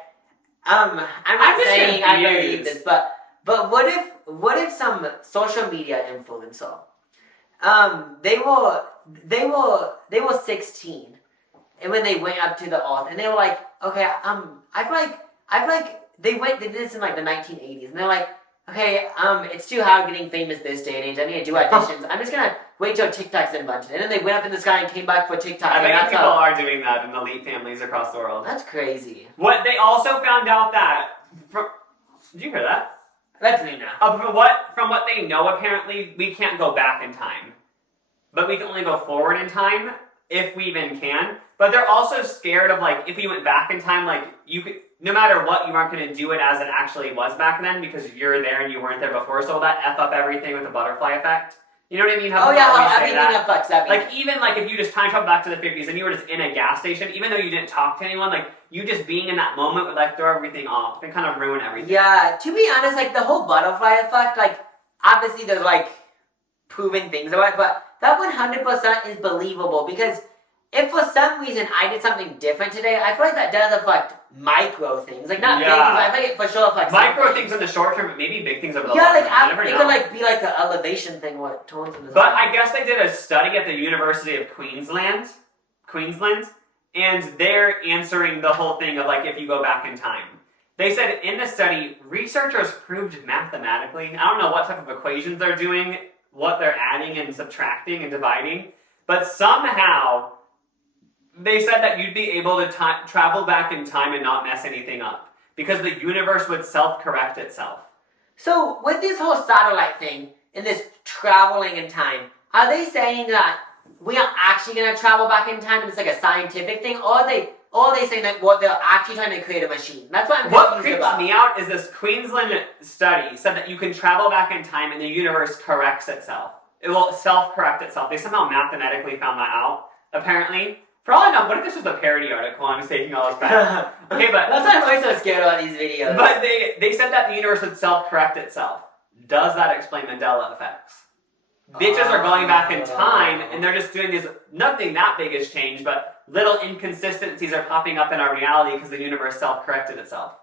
I'm not saying I believe this, but what if some social media influencer, they were 16, and when they went up to the Earth, and they were like, okay, I feel like they did this in like the 1980s, and they're like, Okay, it's too hard getting famous this day and age. I need to do auditions. I'm just gonna wait till TikTok's invented. And then they went up in the sky and came back for TikTok. I and bet that's people how... are doing that in elite families across the world. That's crazy. What they also found out that... Did you hear that? That's new now. From what they know, apparently, we can't go back in time. But we can only go forward in time, if we even can. But they're also scared of, like, if we went back in time, like, you could... No matter what, you aren't going to do it as it actually was back then because you're there and you weren't there before. So will that F up everything with the butterfly effect? You know what I mean? How everything affects everything. Like, even like if you just time travel back to the 50s and you were just in a gas station, even though you didn't talk to anyone, like, you just being in that moment would, like, throw everything off and kind of ruin everything. Yeah, to be honest, like, the whole butterfly effect, like, obviously there's, like, proven things about it, but that 100% is believable because if for some reason I did something different today, I feel like that does affect micro things. Like, not big things, but I feel like it for sure affects micro things in the short term, but maybe big things over the long term. Yeah, it could, like, be like the elevation thing, what Taunton is. But I guess they did a study at the University of Queensland, and they're answering the whole thing of, like, if you go back in time. They said in the study, researchers proved mathematically, I don't know what type of equations they're doing, what they're adding and subtracting and dividing, but somehow they said that you'd be able to travel back in time and not mess anything up because the universe would self-correct itself. So with this whole satellite thing and this traveling in time, are they saying that we are actually going to travel back in time and it's like a scientific thing, or are they saying that what they're actually trying to create a machine? That's what I'm confused about. What creeps me out is this Queensland study said that you can travel back in time and the universe corrects itself. It will self-correct itself. They somehow mathematically found that out, apparently. For all I know, what if this was a parody article and I'm just taking all this back? Okay, but... That's why I'm always so scared about these videos. But they said that the universe would self-correct itself. Does that explain Mandela effects? Bitches are going back in time, and they're just doing this... Nothing that big has changed, but little inconsistencies are popping up in our reality because the universe self-corrected itself.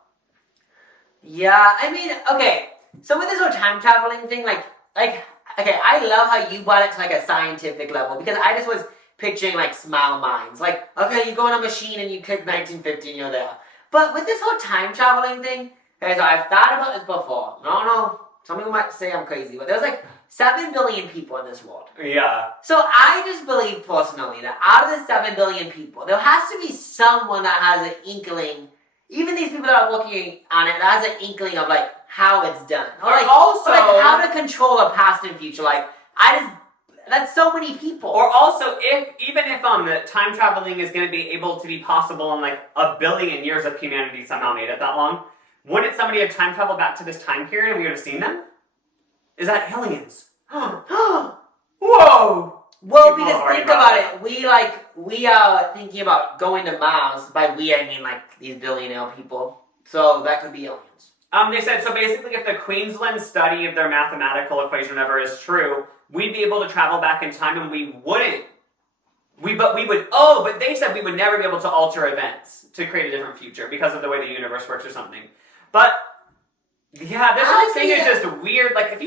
Yeah, I mean, okay. So with this whole time traveling thing, like, okay, I love how you brought it to, like, a scientific level, because I just was picturing, like, small minds. Like, okay, you go in a machine and you click 1950 and you're there. But with this whole time traveling thing, okay, so I've thought about this before. No, some people might say I'm crazy, but there's like 7 billion people in this world. Yeah. So I just believe personally that out of the 7 billion people, there has to be someone that has an inkling, even these people that are working on it, that has an inkling of, like, how it's done. Or, like, also... like, how to control a past and future. Like, that's so many people. Or also, even if the time traveling is going to be able to be possible in, like, 1 billion years if humanity somehow made it that long, wouldn't somebody have time traveled back to this time period and we would have seen them? Is that aliens? Whoa! Well, because think about it. We are thinking about going to Mars. By we, I mean, like, these billionaire people. So that could be aliens. They said, so basically if the Queensland study of their mathematical equation, whatever, is true, we'd be able to travel back in time and we wouldn't. But they said we would never be able to alter events to create a different future because of the way the universe works or something. But, yeah, this whole thing is just weird. Like, if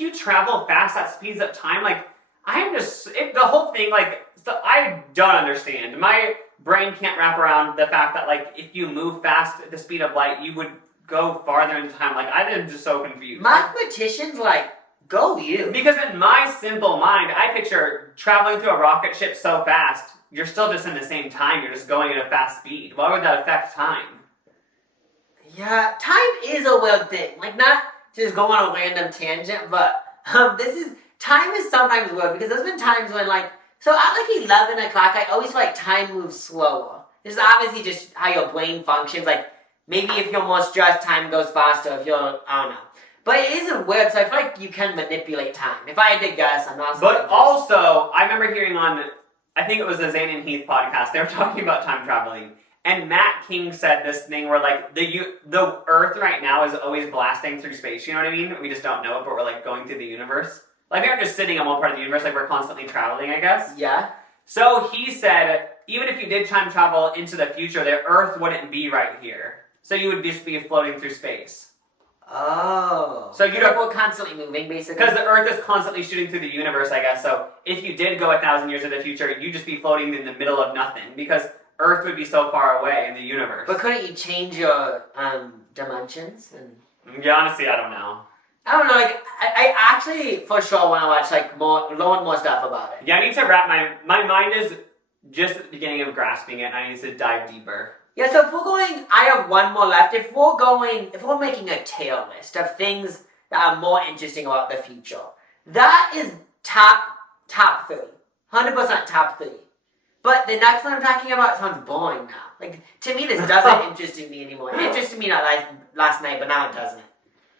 you travel fast, that speeds up time. Like, the whole thing, like, so I don't understand. My brain can't wrap around the fact that, like, if you move fast at the speed of light, you would go farther in time. Like, I'm just so confused. Mathematicians, like, go you. Because in my simple mind, I picture traveling through a rocket ship so fast, you're still just in the same time. You're just going at a fast speed. Why would that affect time? Yeah, time is a weird thing. Like, not just go on a random tangent, but time is sometimes weird, because there's been times when, like, so at like 11 o'clock, I always feel like time moves slower. This is obviously just how your brain functions. Like, maybe if you're more stressed, time goes faster. If you're, I don't know. But it isn't weird, so I feel like you can manipulate time. If I had to guess, I'm not... But also, I remember hearing on, I think it was the Zane and Heath podcast, they were talking about time traveling. And Matt King said this thing where, like, the Earth right now is always blasting through space, you know what I mean? We just don't know it, but we're, like, going through the universe. Like, we aren't just sitting on one part of the universe, like, we're constantly traveling, I guess. Yeah. So he said, even if you did time travel into the future, the Earth wouldn't be right here. So you would just be floating through space. Oh. So we're constantly moving, basically. Because the Earth is constantly shooting through the universe, I guess. So if you did go 1,000 years in the future, you'd just be floating in the middle of nothing. Because Earth would be so far away in the universe. But couldn't you change your dimensions? Yeah, honestly, I don't know. I don't know, like, I actually for sure want to watch, like, learn more stuff about it. Yeah, I need to wrap my mind is just at the beginning of grasping it, and I need to dive deeper. Yeah, so if we're going, I have one more left. If we're making a tier list of things that are more interesting about the future, that is top 3. 100% top 3. But the next one I'm talking about sounds boring now. Like, to me, this doesn't interest me anymore. It interested me last night, but now it doesn't.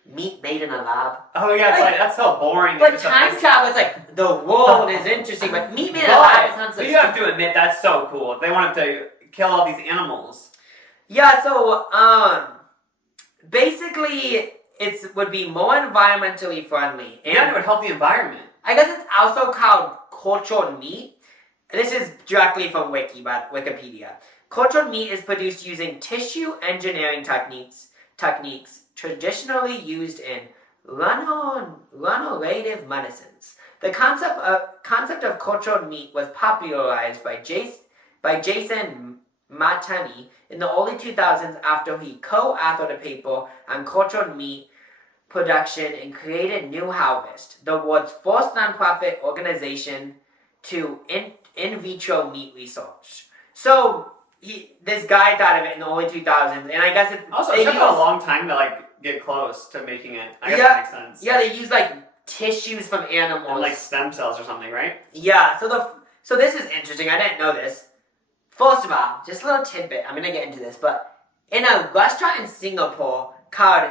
Meat made in a lab. Oh yeah, it's like that's so boring. But time travel is like, the world is interesting, but meat made in a lab sounds like... You have to admit, that's so cool. They wanted to kill all these animals. Yeah, so, basically, it would be more environmentally friendly. And it would help the environment. I guess it's also called cultured meat. This is directly from Wikipedia. Cultured meat is produced using tissue engineering techniques traditionally used in regenerative medicines. The concept of cultured meat was popularized by Jason Matani in the early 2000s after he co-authored a paper on cultured meat production and created New Harvest, the world's first nonprofit organization to in vitro meat research. So this guy thought of it in the early 2000s, and I guess it took a long time to like get close to making it. I guess that makes sense. Yeah, they use like tissues from animals, and like stem cells or something, right? Yeah. So this is interesting. I didn't know this. First of all, just a little tidbit. I'm gonna get into this, but in a restaurant in Singapore called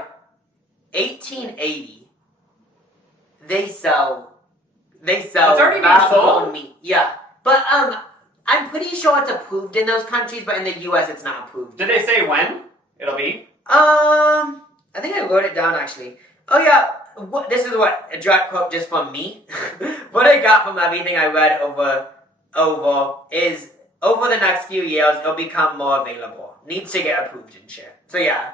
1880, they sell. It's already been sold? Meat. Yeah, but I'm pretty sure it's approved in those countries, but in the U.S. it's not approved. Did they say when it'll be? I think I wrote it down actually. Oh yeah, this is a direct quote just from me. What I got from everything I read over is over the next few years it'll become more available. Needs to get approved and shit. So yeah.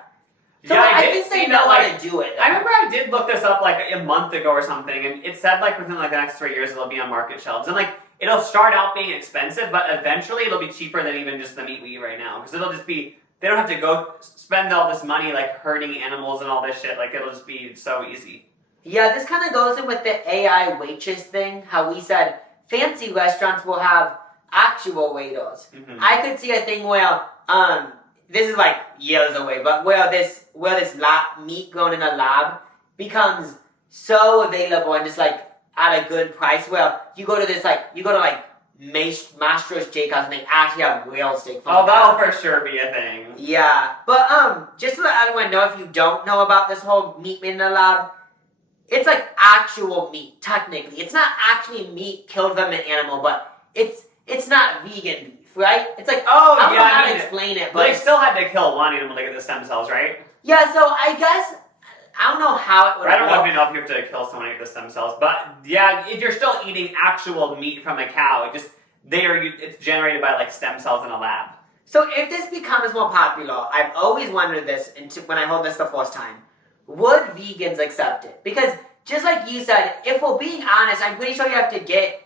So yeah, I think they know how to do it. I remember I did look this up like a month ago or something, and it said like within like the next 3 years it'll be on market shelves, and like it'll start out being expensive, but eventually it'll be cheaper than even just the meat we eat right now, because it'll just be, they don't have to go spend all this money like hurting animals and all this shit. Like it'll just be so easy. Yeah, this kind of goes in with the AI waitress thing. How we said fancy restaurants will have actual waiters. Mm-hmm. I could see a thing where this is like years away, but where this meat grown in a lab becomes so available and just like at a good price, where you go to Mastro's Steakhouse and they actually have real steak. That'll for sure be a thing. Yeah, but just to let everyone know, if you don't know about this whole meat made in a lab, it's like actual meat. Technically, it's not actually meat killed from an animal, but it's not vegan beef, right? It's like I don't know how to explain it, but they still had to kill one animal to get the stem cells, right? Yeah, so I guess I don't know how it would. I don't know if you have to kill someone to get the stem cells, but yeah, if you're still eating actual meat from a cow, it's generated by like stem cells in a lab. So if this becomes more popular, I've always wondered this when I heard this the first time. Would vegans accept it? Because just like you said, if we're being honest, I'm pretty sure you have to get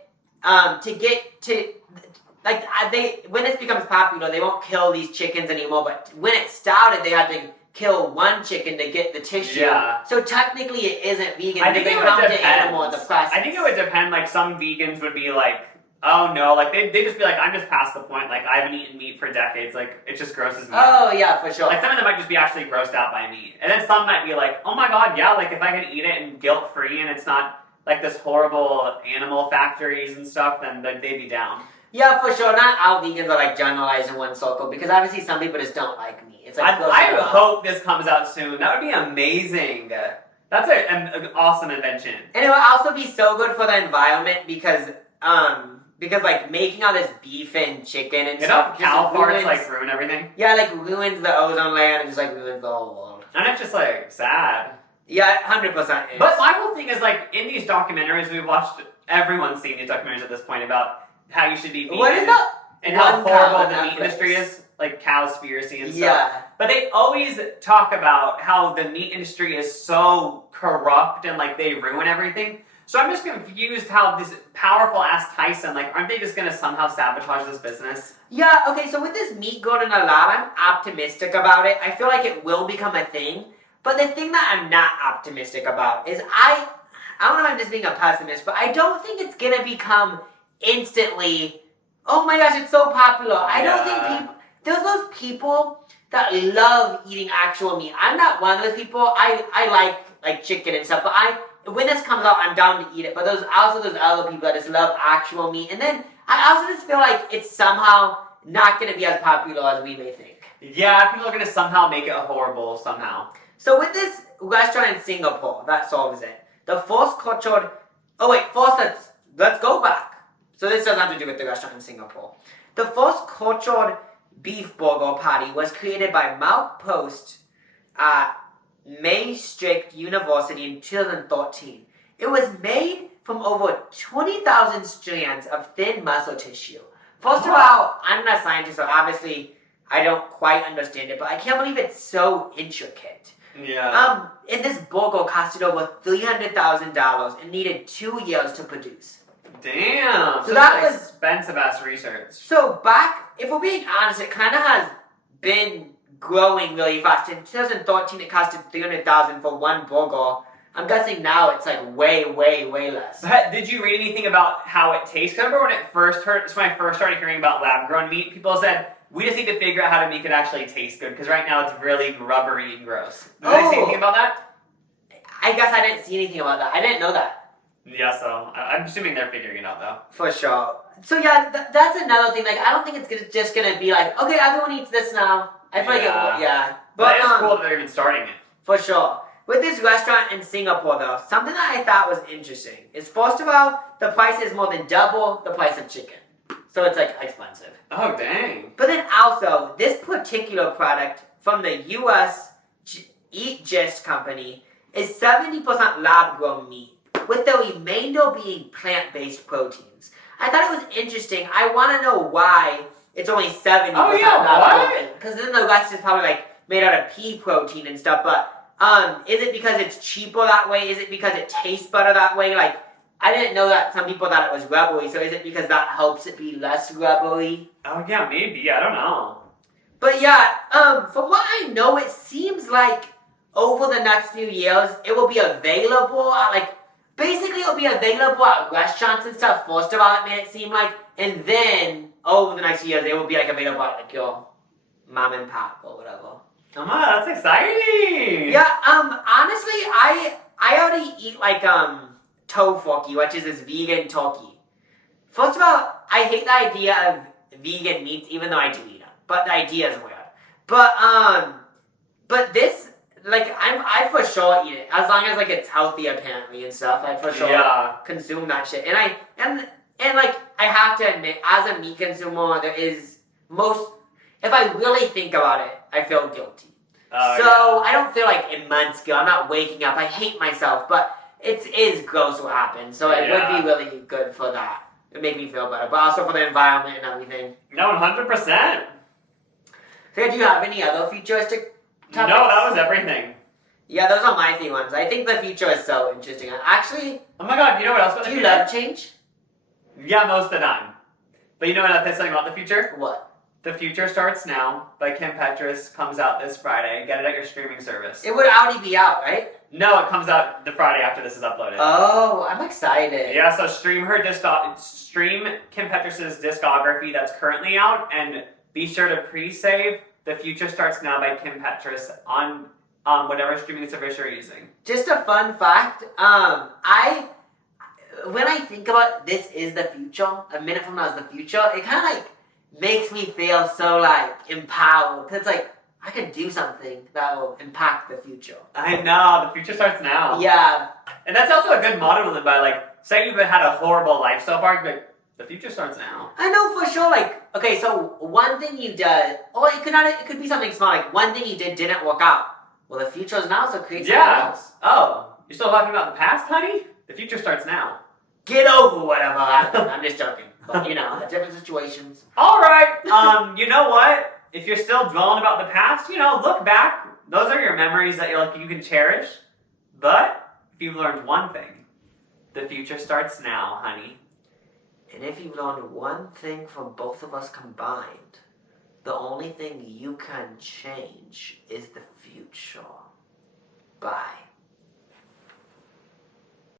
when this becomes popular, they won't kill these chickens anymore. But when it started, they had to kill one chicken to get the tissue. Yeah. So technically, it isn't vegan. I think it would depend. I think it would depend. Like some vegans would be like, oh no, like they just be like, I'm just past the point. Like I haven't eaten meat for decades. Like it just grosses me out. Oh yeah, for sure. Like some of them might just be actually grossed out by meat, and then some might be like, oh my god, yeah, like if I can eat it and guilt free, and it's not like this horrible animal factories and stuff, then they'd be down. Yeah, for sure. Not all vegans are like generalized in one circle, because obviously some people just don't like meat. It's like I hope this comes out soon. That would be amazing. That's an awesome invention. And it would also be so good for the environment because like making all this beef and chicken and stuff, cow farts like ruin everything. Yeah, like ruins the ozone layer and just like ruins the whole world. And it's just like sad. Yeah, 100% is. But my whole thing is like in these documentaries we've watched, everyone's seen these documentaries at this point about how you should be vegan. What is that? And how horrible the meat industry is, like cowspiracy and stuff. Yeah. But they always talk about how the meat industry is so corrupt and like they ruin everything. So I'm just confused how this powerful ass Tyson, like, aren't they just gonna somehow sabotage this business? Yeah, okay, so with this meat grown in a lab, I'm optimistic about it. I feel like it will become a thing. But the thing that I'm not optimistic about is I don't know if I'm just being a pessimist, but I don't think it's going to become instantly, oh my gosh, it's so popular. I don't think people, there's those people that love eating actual meat. I'm not one of those people. I like chicken and stuff, but when this comes out, I'm down to eat it. But there's also those other people that just love actual meat. And then I also just feel like it's somehow not going to be as popular as we may think. Yeah, people are going to somehow make it horrible somehow. So with this restaurant in Singapore, that solves it. The first cultured... Oh wait, first let's go back. So this doesn't have to do with the restaurant in Singapore. The first cultured beef burger patty was created by Mark Post at Maastricht University in 2013. It was made from over 20,000 strands of thin muscle tissue. First of all, I'm not a scientist, so obviously I don't quite understand it, but I can't believe it's so intricate. Yeah. And this burger costed over $300,000 and needed 2 years to produce. Damn. So that was expensive ass research. So back, if we're being honest, it kind of has been growing really fast. In 2013, it costed $300,000 for one burger. I'm guessing now it's like way, way, way less. But did you read anything about how it tastes? 'Cause I remember when I first started hearing about lab-grown meat, people said, we just need to figure out how to make it actually taste good, because right now it's really rubbery and gross. Did I say anything about that? I guess I didn't see anything about that. I didn't know that. Yeah, so I'm assuming they're figuring it out, though. For sure. So yeah, that's another thing. Like, I don't think it's just gonna be like, okay, everyone eats this now. I feel like it would, yeah. But it's cool that they're even starting it. For sure. With this restaurant in Singapore, though, something that I thought was interesting is, first of all, the price is more than double the price of chicken. So it's, like, expensive. Oh, dang. But then also, this particular product from the U.S. Eat Just company is 70% lab-grown meat, with the remainder being plant-based proteins. I thought it was interesting. I want to know why it's only 70% lab-grown meat. Because then the rest is probably, like, made out of pea protein and stuff, but... is it because it's cheaper that way? Is it because it tastes better that way? Like, I didn't know that some people thought it was rubbery, so is it because that helps it be less rubbery? Oh, yeah, maybe. I don't know. But yeah, from what I know, it seems like over the next few years, it will be available at, like, basically it'll be available at restaurants and stuff, first of all, it made it seem like, and then, over the next few years, it will be, like, available at, like, your mom and pop or whatever. Come on, that's exciting! Yeah, honestly, I already eat, like, tofuki, which is this vegan turkey. First of all, I hate the idea of vegan meats, even though I do eat them. But the idea is weird. But this, like, I for sure eat it. As long as, like, it's healthy, apparently, and stuff. I for sure consume that shit. And like, I have to admit, as a meat consumer, there is if I really think about it, I feel guilty. I don't feel like immense guilt. I'm not waking up. I hate myself, but it is gross what happened. So it would be really good for that. It would make me feel better, but also for the environment and everything. No, 100%. So do you have any other futuristic topics? No, that was everything. Yeah, those are my three ones. I think the future is so interesting. Actually, oh my god, you know what else about the future? Do you love change? Yeah, most of the time. But you know what else is something about the future? What? The Future Starts Now by Kim Petras comes out this Friday. Get it at your streaming service. It would already be out, right? No, it comes out the Friday after this is uploaded. Oh, I'm excited. Yeah, so stream Kim Petras' discography that's currently out, and be sure to pre-save The Future Starts Now by Kim Petras on whatever streaming service you're using. Just a fun fact, when I think about this is the future, a minute from now is the future, it kind of like makes me feel so like empowered. Cause it's like I can do something that will impact the future. I know, the future starts now. Yeah. And that's also a good motto to live by. Like, say you've had a horrible life so far, but the future starts now. I know for sure. Like, okay, so one thing you did, or it could be something small. Like one thing you didn't work out. Well, the future is now, so create something else. Oh, you're still talking about the past, honey? The future starts now. Get over whatever happened. I'm just joking. But, you know, different situations. All right. You know what? If you're still dwelling about the past, you know, look back. Those are your memories that you can cherish. But if you've learned one thing, the future starts now, honey. And if you've learned one thing from both of us combined, the only thing you can change is the future. Bye.